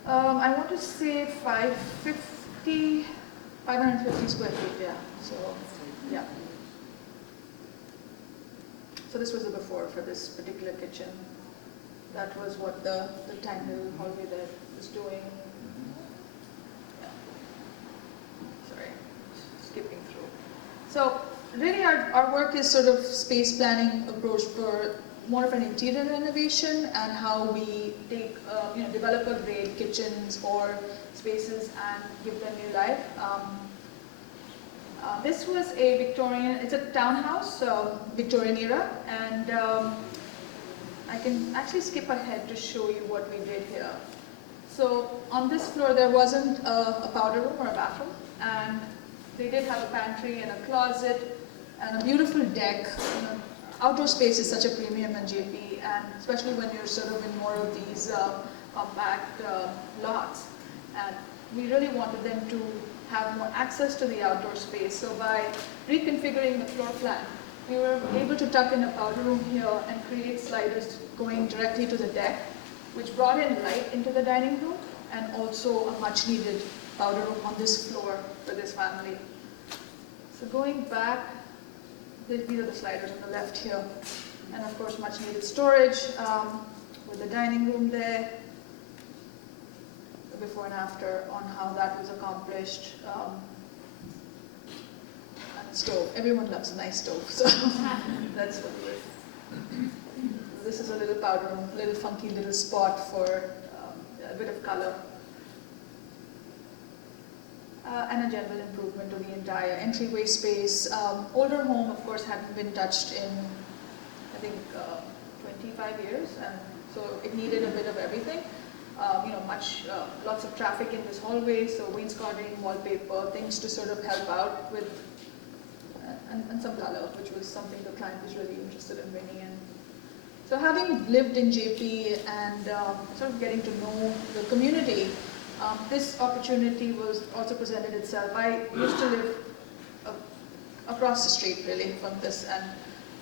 I want to say 550 square feet, yeah. So, yeah. So this was the before for this particular kitchen. That was what the tiny little hallway there was doing. Yeah. Sorry, skipping through. So really our work is sort of space planning approach for more of an interior renovation, and how we take developer-grade kitchens or spaces and give them new life. This was a Victorian, it's a townhouse, Victorian era, and I can actually skip ahead to show you what we did here. So on this floor there wasn't a powder room or a bathroom, and they did have a pantry and a closet and a beautiful deck. You know, outdoor space is such a premium in JP, and especially when you're sort of in more of these compact lots. And we really wanted them to have more access to the outdoor space. So by reconfiguring the floor plan, we were able to tuck in a powder room here and create sliders going directly to the deck, which brought in light into the dining room and also a much needed powder room on this floor for this family. So going back, these are the sliders on the left here. And of course, much needed storage with the dining room there. The before and after on how that was accomplished. And stove. Everyone loves a nice stove, so that's what it is. This is a little powder room, little funky little spot for a bit of color. And a general improvement to the entire entryway space. Older home, of course, hadn't been touched in, I think, 25 years, and so it needed a bit of everything. You know, lots of traffic in this hallway, so wainscoting, wallpaper, things to sort of help out with, and some color, which was something the client was really interested in bringing in. So having lived in JP and sort of getting to know the community, this opportunity was also presented itself. I used to live across the street really from this, and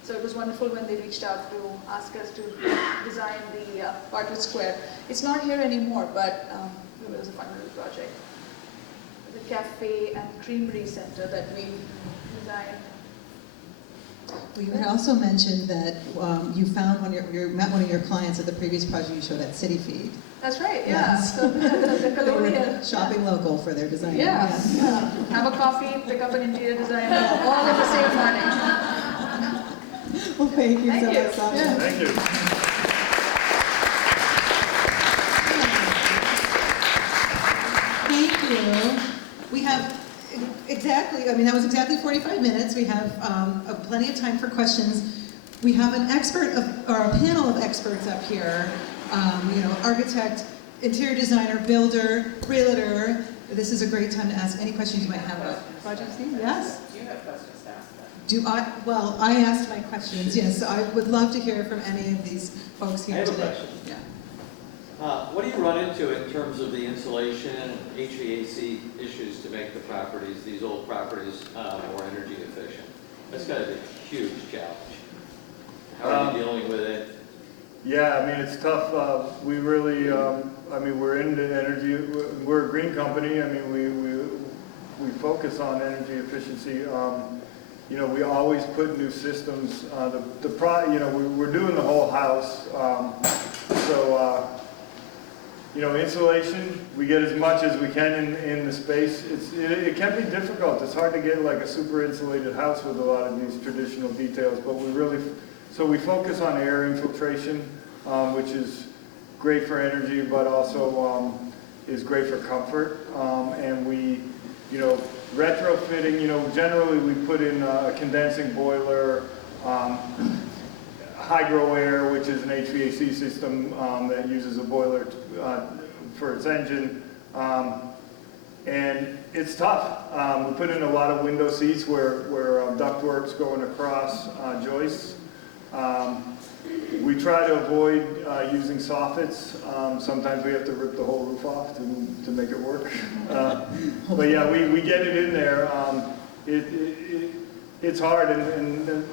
so it was wonderful when they reached out to ask us to design the Bartlett Square. It's not here anymore, but it was a fun little project. The cafe and creamery center that we designed. Well, you had also mentioned that you found you met one of your clients at the previous project you showed at City Feed. That's right, yeah. Yes. So the colonial. Shopping local for their design. Yeah. Have a coffee, pick up an interior design, all at the same morning. Well, thank you so much, Sashya. Yeah. Thank you. Thank you. We have exactly, I mean, that was exactly 45 minutes. We have plenty of time for questions. We have an expert, or a panel of experts up here. You know, architect, interior designer, builder, realtor. This is a great time to ask any questions you might have about projects. Yes? Do you have questions to ask them? Do I? Well, I asked my questions, yes. So I would love to hear from any of these folks here today. I have a question. Yeah. What do you run into in terms of the insulation and HVAC issues to make the properties, these old properties, more energy efficient? That's got to be a huge challenge. How are you dealing with it? Yeah, I mean, it's tough. We really, I mean, we're into energy. We're a green company. I mean, we focus on energy efficiency. You know, we always put new systems. You know, we're doing the whole house. You know, insulation, we get as much as we can in the space. It can be difficult. It's hard to get like a super insulated house with a lot of these traditional details, but so we focus on air infiltration, which is great for energy, but also is great for comfort. And we, you know, retrofitting, you know, generally we put in a condensing boiler, hydro air, which is an HVAC system that uses a boiler for its engine. And it's tough. We put in a lot of window seats where ductwork's going across joists. We try to avoid using soffits. Sometimes we have to rip the whole roof off to make it work. But yeah, we get it in there. It's hard, and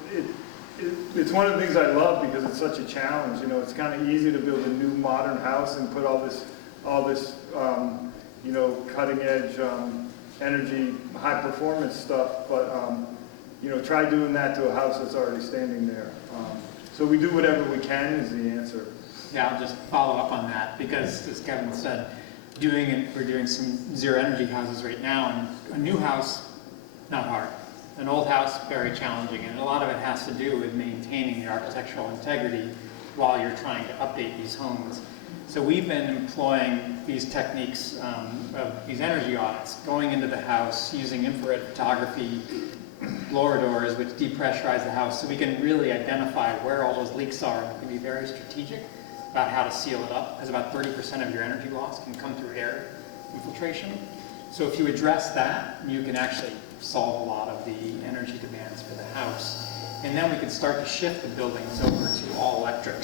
it's one of the things I love because it's such a challenge. You know, it's kind of easy to build a new modern house and put all this you know, cutting edge energy, high performance stuff. But you know, try doing that to a house that's already standing there. So we do whatever we can is the answer. Yeah, I'll just follow up on that because, as Kevin said, we're doing some zero energy houses right now, and a new house, not hard. An old house, very challenging, and a lot of it has to do with maintaining the architectural integrity while you're trying to update these homes. So we've been employing these techniques of these energy audits, going into the house, using infrared photography, blower doors, which depressurize the house, so we can really identify where all those leaks are, and we can be very strategic about how to seal it up, because about 30% of your energy loss can come through air infiltration. So if you address that, you can actually solve a lot of the energy demands for the house. And then we can start to shift the buildings over to all electric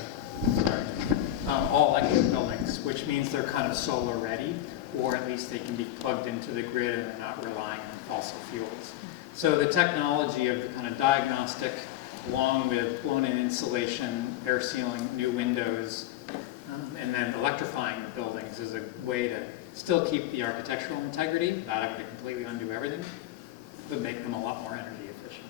buildings, which means they're kind of solar ready, or at least they can be plugged into the grid and they're not relying on fossil fuels. So the technology of the kind of diagnostic, along with blown-in insulation, air sealing, new windows, and then electrifying the buildings is a way to still keep the architectural integrity without having to completely undo everything, but make them a lot more energy efficient.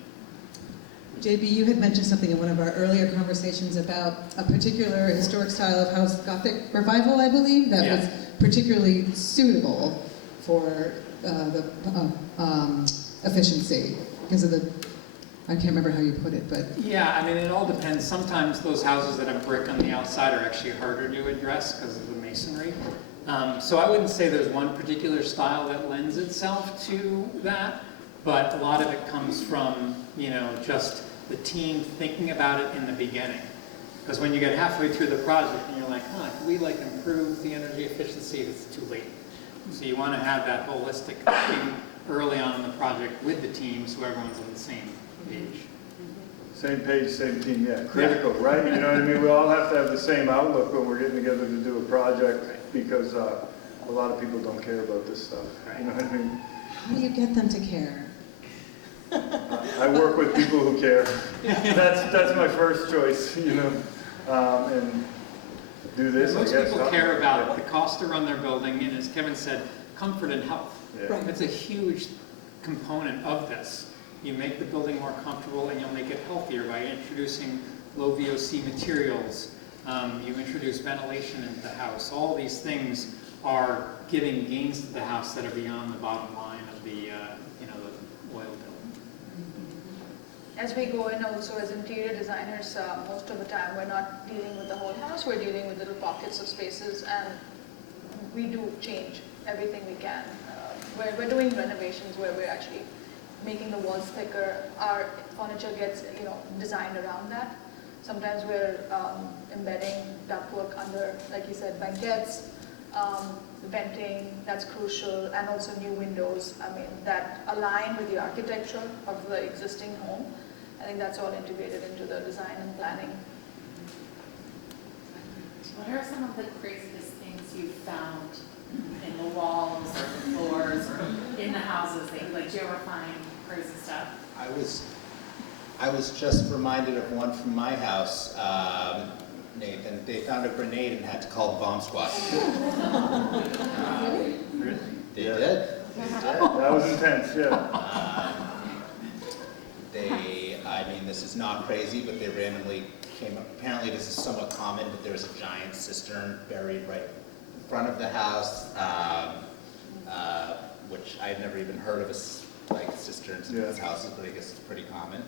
JB, you had mentioned something in one of our earlier conversations about a particular historic style of house, Gothic revival, I believe, that was particularly suitable for the efficiency because of the, I can't remember how you put it, but. Yeah, I mean, it all depends. Sometimes those houses that have brick on the outside are actually harder to address because of the masonry. So I wouldn't say there's one particular style that lends itself to that, but a lot of it comes from, you know, just the team thinking about it in the beginning. Because when you get halfway through the project and you're like, can we like improve the energy efficiency? It's too late. So you want to have that holistic thinking early on in the project with the team so everyone's on the same page. Same page, same team, yeah, critical, right? You know what I mean? We all have to have the same outlook when we're getting together to do a project because a lot of people don't care about this stuff. You know what I mean? How do you get them to care? I work with people who care. That's my first choice, you know, and do this. Most people care about the cost to run their building, and as Kevin said, comfort and health. Yeah. Right. It's a huge component of this. You make the building more comfortable and you'll make it healthier by introducing low VOC materials. You introduce ventilation into the house. All these things are giving gains to the house that are beyond the bottom line of the, the oil bill. As we go in also as interior designers, most of the time we're not dealing with the whole house, we're dealing with little pockets of spaces, and we do change everything we can. We're doing renovations where we're actually making the walls thicker. Our furniture gets designed around that. Sometimes we're embedding ductwork under, like you said, banquettes, venting, that's crucial, and also new windows, that align with the architecture of the existing home. I think that's all integrated into the design and planning. What are some of the craziest things you've found in the walls or the floors or in the houses? Do you ever find crazy stuff? I was just reminded of one from my house, Nathan. They found a grenade and had to call the bomb squad. They did. That was intense, yeah. This is not crazy, but they randomly came up. Apparently this is somewhat common, but there was a giant cistern buried right in front of the house, which I had never even heard of cisterns in these houses, but I guess it's pretty common.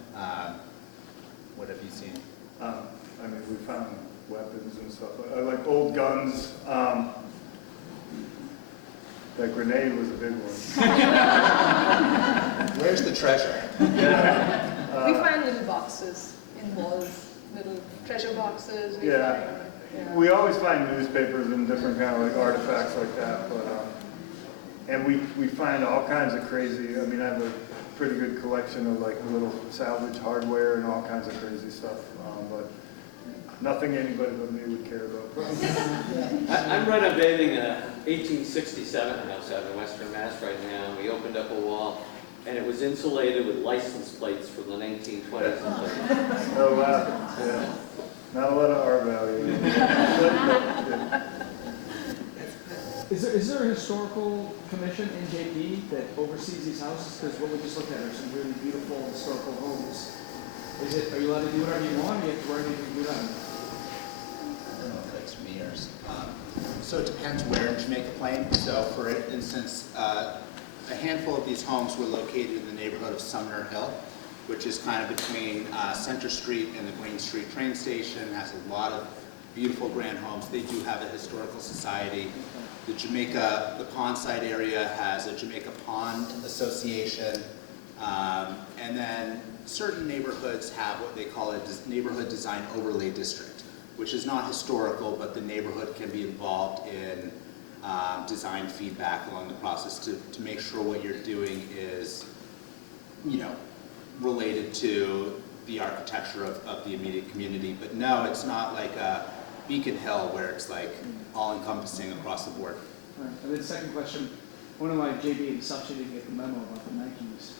What have you seen? We found weapons and stuff, like old guns. That grenade was a big one. Where's the treasure? We find little boxes in walls, little treasure boxes. We always find newspapers and different kind of artifacts like that, but and we find all kinds of crazy. I have a pretty good collection of little salvage hardware and all kinds of crazy stuff, but nothing anybody but me would care about. I'm renovating a 1867 house out in Western Mass right now. We opened up a wall, and it was insulated with license plates from the 1920s and 30s. Oh wow! Yeah, not a lot of R value. Is there a historical commission in JP that oversees these houses? Because what we just looked at are some really beautiful historical homes. Are you allowed to do whatever you want, or you have to wear anything you do that? I don't know if that's me or so it depends where in Jamaica Plain. So for instance, a handful of these homes were located in the neighborhood of Sumner Hill, which is kind of between Center Street and the Green Street train station. Has a lot of beautiful grand homes. They do have a historical society. The Pondside area has a Jamaica Pond Association. And then certain neighborhoods have what they call a neighborhood design overlay district, which is not historical, but the neighborhood can be involved in design feedback along the process to make sure what you're doing is, related to the architecture of the immediate community. But no, it's not like a Beacon Hill where it's like all-encompassing across the board. All right. And then second question, one of my JB and Sashya didn't get the memo about the Nikes.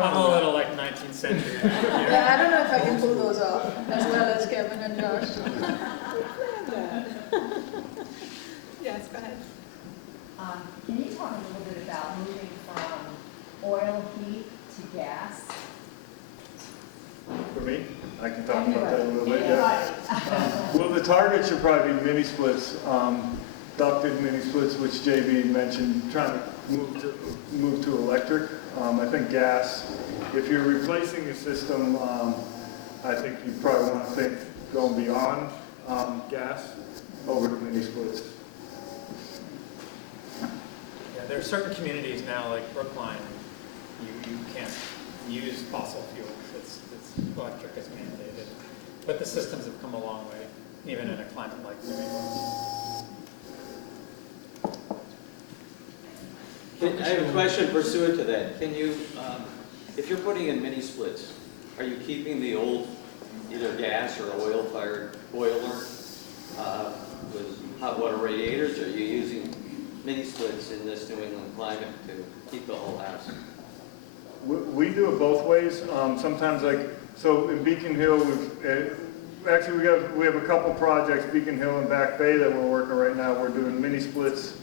I'm a little like 19th century. Yeah, I don't know if I can pull those off, as well as Kevin and Josh. Yes, go ahead. Can you talk a little bit about moving from oil heat to gas? For me, I can talk about that a little bit, yeah. Well, the target should probably be mini splits, ducted mini splits, which JB mentioned, trying to move to electric. I think gas, if you're replacing a system, I think you probably want to think going beyond gas over to mini splits. Yeah, there are certain communities now, like Brookline, you can't use fossil fuels. It's electric is mandated. But the systems have come a long way, even in a climate like New England. I have a question pursuant to that. Can you, if you're putting in mini splits, are you keeping the old either gas or oil-fired boiler with hot water radiators? Or are you using mini splits in this New England climate to keep the whole house? We do it both ways. Sometimes, so in Beacon Hill, we have a couple projects, Beacon Hill and Back Bay, that we're working right now. We're doing mini splits,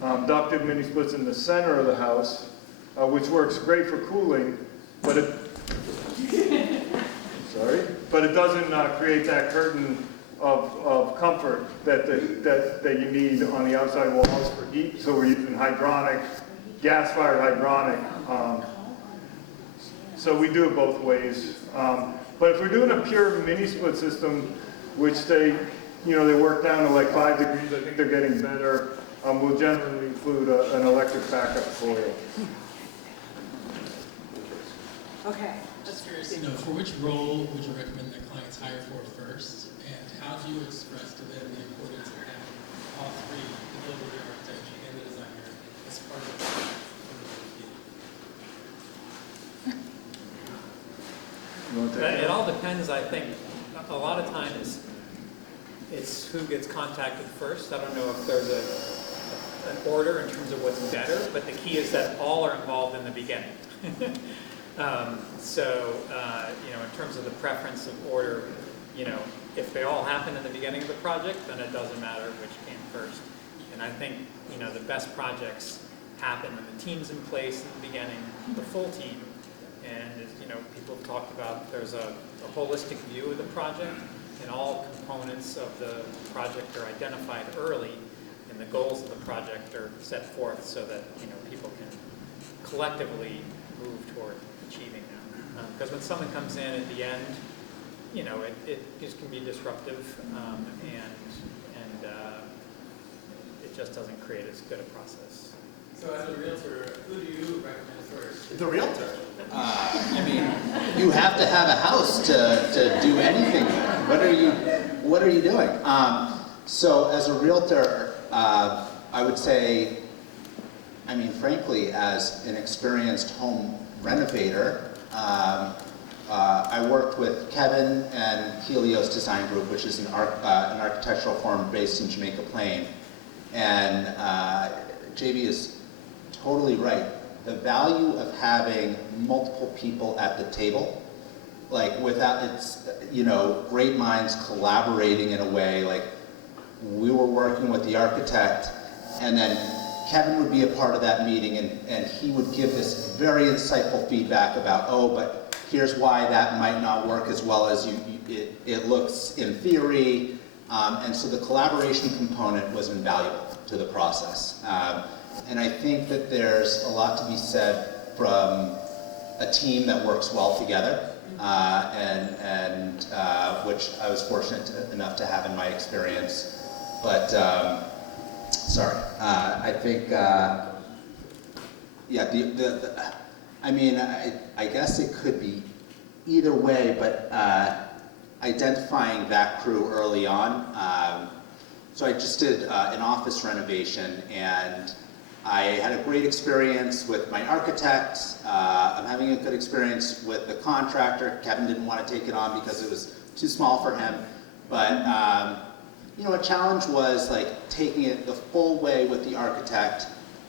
ducted mini splits in the center of the house, which works great for cooling, but it doesn't create that curtain of comfort that you need on the outside walls for heat. So we're using hydronic, gas-fired hydronic. So we do it both ways. But if we're doing a pure mini split system, which they work down to like 5 degrees, I think they're getting better. We'll generally include an electric backup coil. Okay. Just curious to know, for which role would you recommend that clients hire for first, and how do you express to them the importance of having all three, the builder, the architect, and the designer, as part of the It all depends, I think. A lot of times, it's who gets contacted first. I don't know if there's an order in terms of what's better, but the key is that all are involved in the beginning. In terms of the preference of order, if they all happen in the beginning of the project, then it doesn't matter which came first. And I think, the best projects happen when the team's in place in the beginning, the full team. And as people have talked about, there's a holistic view of the project, and all components of the project are identified early, and the goals of the project are set forth so that people can collectively move toward achieving them. Because when someone comes in at the end, it just can be disruptive, and it just doesn't create as good a process. So as a realtor, who do you recommend first? The realtor. You have to have a house to do anything with. What are you doing? So as a realtor, I would say, frankly, as an experienced home renovator, I worked with Kevin and Helios Design Group, which is an architectural firm based in Jamaica Plain. And JB is totally right. The value of having multiple people at the table, great minds collaborating in a way, we were working with the architect, and then Kevin would be a part of that meeting, and he would give this very insightful feedback about, but here's why that might not work as well as it looks in theory. And so the collaboration component was invaluable to the process. And I think that there's a lot to be said from a team that works well together. which I was fortunate enough to have in my experience. But I think I mean, I guess it could be either way, but identifying that crew early on. So I just did an office renovation, and I had a great experience with my architect. I'm having a good experience with the contractor. Kevin didn't want to take it on because it was too small for him. But you know, a challenge was like taking it the full way with the architect,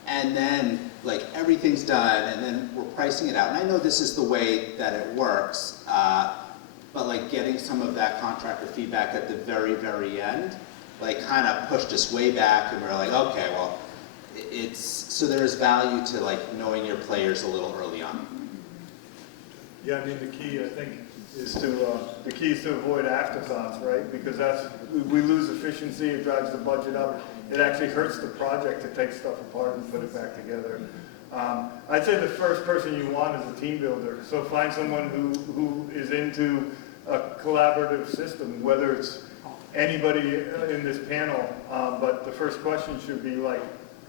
and then like everything's done, and then we're pricing it out. And I know this is the way that it works, but like getting some of that contractor feedback at the very, very end, like kind of pushed us way back, and we were like, okay, well, so there is value to like knowing your players a little early on. Yeah, I mean, the key, I think, is to avoid afterthoughts, right? Because we lose efficiency, it drives the budget up. It actually hurts the project to take stuff apart and put it back together. I'd say the first person you want is a team builder. So find someone who is into a collaborative system, whether it's anybody in this panel, but the first question should be like,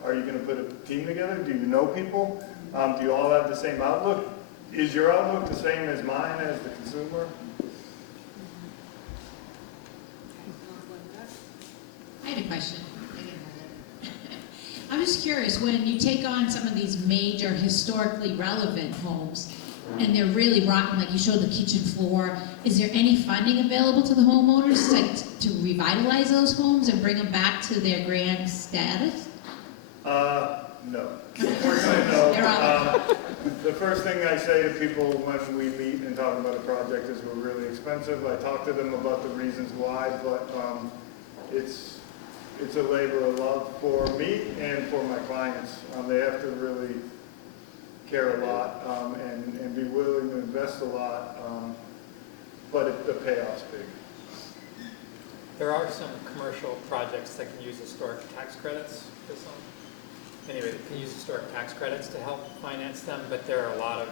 are you going to put a team together? Do you know people? Do you all have the same outlook? Is your outlook the same as mine as the consumer? I had a question. I'm just curious, when you take on some of these major historically relevant homes and they're really rotten, like you showed the kitchen floor, is there any funding available to the homeowners to revitalize those homes and bring them back to their grand status? No. Unfortunately, no. The first thing I say to people when we meet and talk about a project is we're really expensive. I talk to them about the reasons why, but it's a labor of love for me and for my clients. They have to really care a lot and be willing to invest a lot, but the payoff's big. There are some commercial projects that can use historic tax credits for some. Anyway, they can use historic tax credits to help finance them, but there are a lot of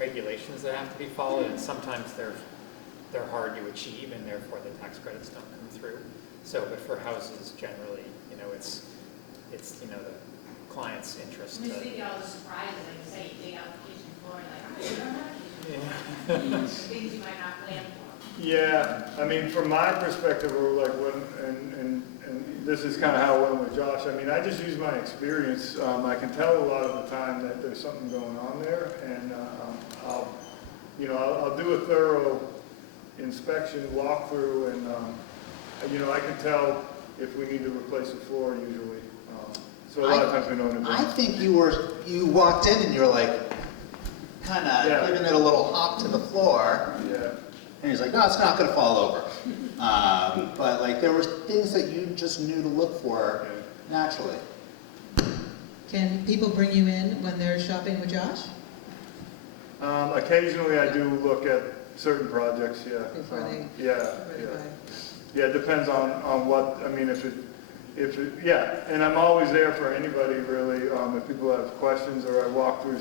regulations that have to be followed, and sometimes they're hard to achieve, and therefore the tax credits don't come through. So, but for houses generally, you know, it's you know, the client's interest. I think all the surprises, like you say, you dig out the kitchen floor, and like, oh, you don't have a kitchen floor. Things you might not plan for. Yeah, I mean, from my perspective, we're like, and this is kind of how it went with Josh. I mean, I just use my experience. I can tell a lot of the time that there's something going on there, and I'll do a thorough inspection, walkthrough, and I can tell if we need to replace the floor usually. So a lot of times we know in advance. I think you walked in and you were like, kind of giving it a little hop to the floor. Yeah. And he's like, no, it's not going to fall over. But like there were things that you just knew to look for naturally. Can people bring you in when they're shopping with Josh? Occasionally I do look at certain projects, yeah. Before they Yeah, it depends on what, I mean, and I'm always there for anybody really, if people have questions or I walk through,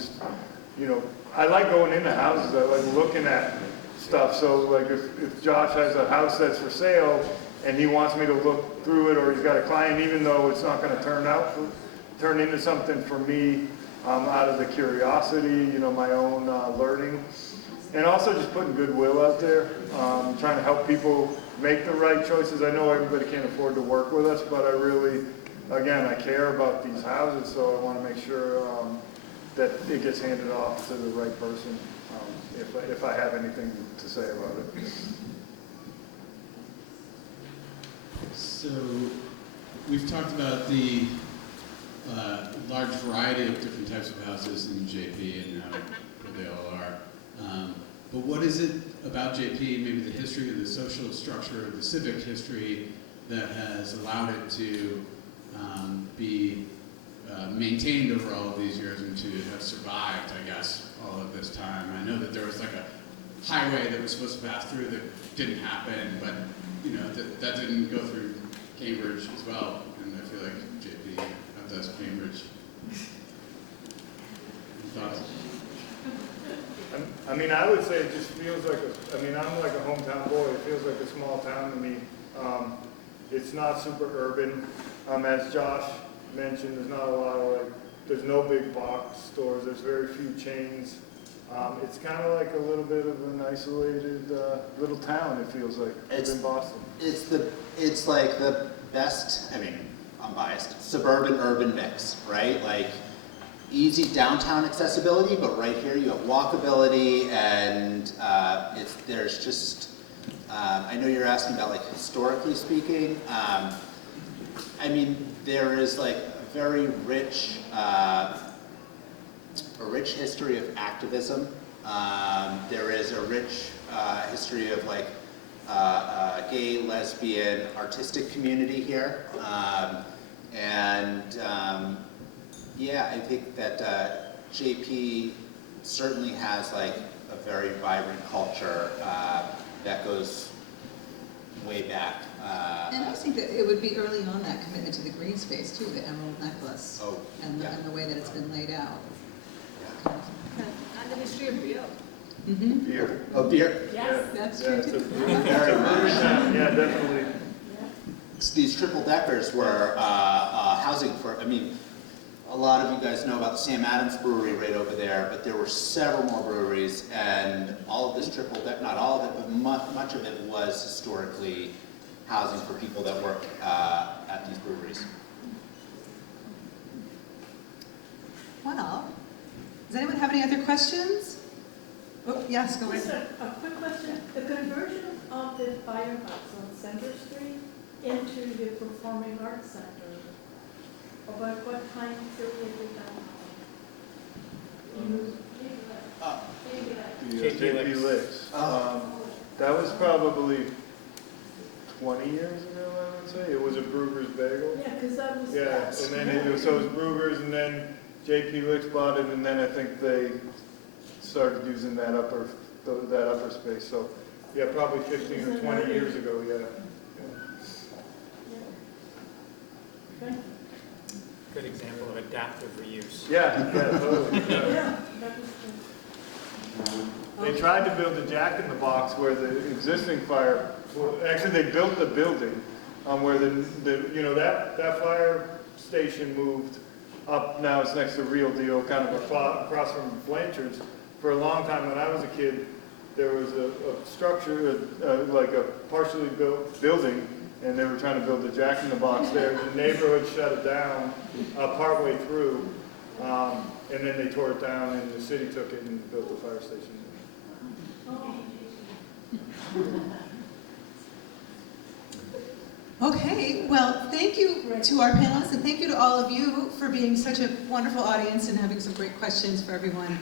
I like going into houses, I like looking at stuff, so like if Josh has a house that's for sale and he wants me to look through it, or he's got a client, even though it's not going to turn into something for me out of the curiosity, my own learning, and also just putting goodwill out there, trying to help people make the right choices. I know everybody can't afford to work with us, but I really, again, I care about these houses, so I want to make sure that it gets handed off to the right person, if I have anything to say about it. So we've talked about the large variety of different types of houses in JP and how they all are. But what is it about JP, maybe the history of the social structure, the civic history, that has allowed it to be maintained over all of these years and to have survived, I guess, all of this time? I know that there was like a highway that was supposed to pass through that didn't happen, but that didn't go through Cambridge as well, and I feel like JP does Cambridge. Thoughts? I mean, I would say it just feels like I'm like a hometown boy. It feels like a small town to me. It's not super urban. As Josh mentioned, there's not a lot of there's no big box stores. There's very few chains. It's kind of like a little bit of an isolated little town, it feels like, in Boston. It's like the best, I mean, I'm biased, suburban urban mix, right? Like easy downtown accessibility, but right here you have walkability, and there's just, I know you're asking about like historically speaking. I mean, there is like a very rich history of activism. There is a rich history of like gay, lesbian, artistic community here. Yeah, I think that JP certainly has like a very vibrant culture that goes way back. And I think that it would be early on that commitment to the green space too, the emerald necklace, and the way that it's been laid out. And the history of beer. Mm-hmm. Beer. Oh, beer. Yes. That's Yeah, true it's a too. Very much. Yeah, definitely. These triple deckers were housing for, I mean, a lot of you guys know about the Sam Adams Brewery right over there, but there were several more breweries, and all of this triple deck, not all of it, but much of it was historically housing for people that work at these breweries. Well, does anyone have any other questions? Oh, yes, go Yes, ahead. sir. A quick question. The conversion of the firehouse on Center Street into the Performing Arts Center, about what time period was The JP Licks. That was probably 20 years ago, I would say. It was a Brugger's Bagel. Yeah, because that was. Yeah, and then it was Brugger's, and then JP Licks bought it, and then I think they started using that upper space. So, yeah, probably 15 or 20 years ago, yeah. Okay. Good example of adaptive reuse. Yeah, totally. Yeah, that was good. They tried to build a Jack in the Box where the existing fire, well, actually they built the building where that fire station moved up. Now it's next to Real Deal, kind of across from Blanchard's. For a long time when I was a kid, there was a structure, like a partially built building, and they were trying to build a Jack in the Box there. The neighborhood shut it down partway through, and then they tore it down, and the city took it and built the fire station. Okay, well, thank you to our panelists, and thank you to all of you for being such a wonderful audience and having some great questions for everyone.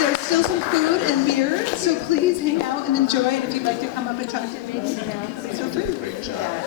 There's still some food and beer, so please hang out and enjoy it. If you'd like to come up and talk to me, please feel free. Great job.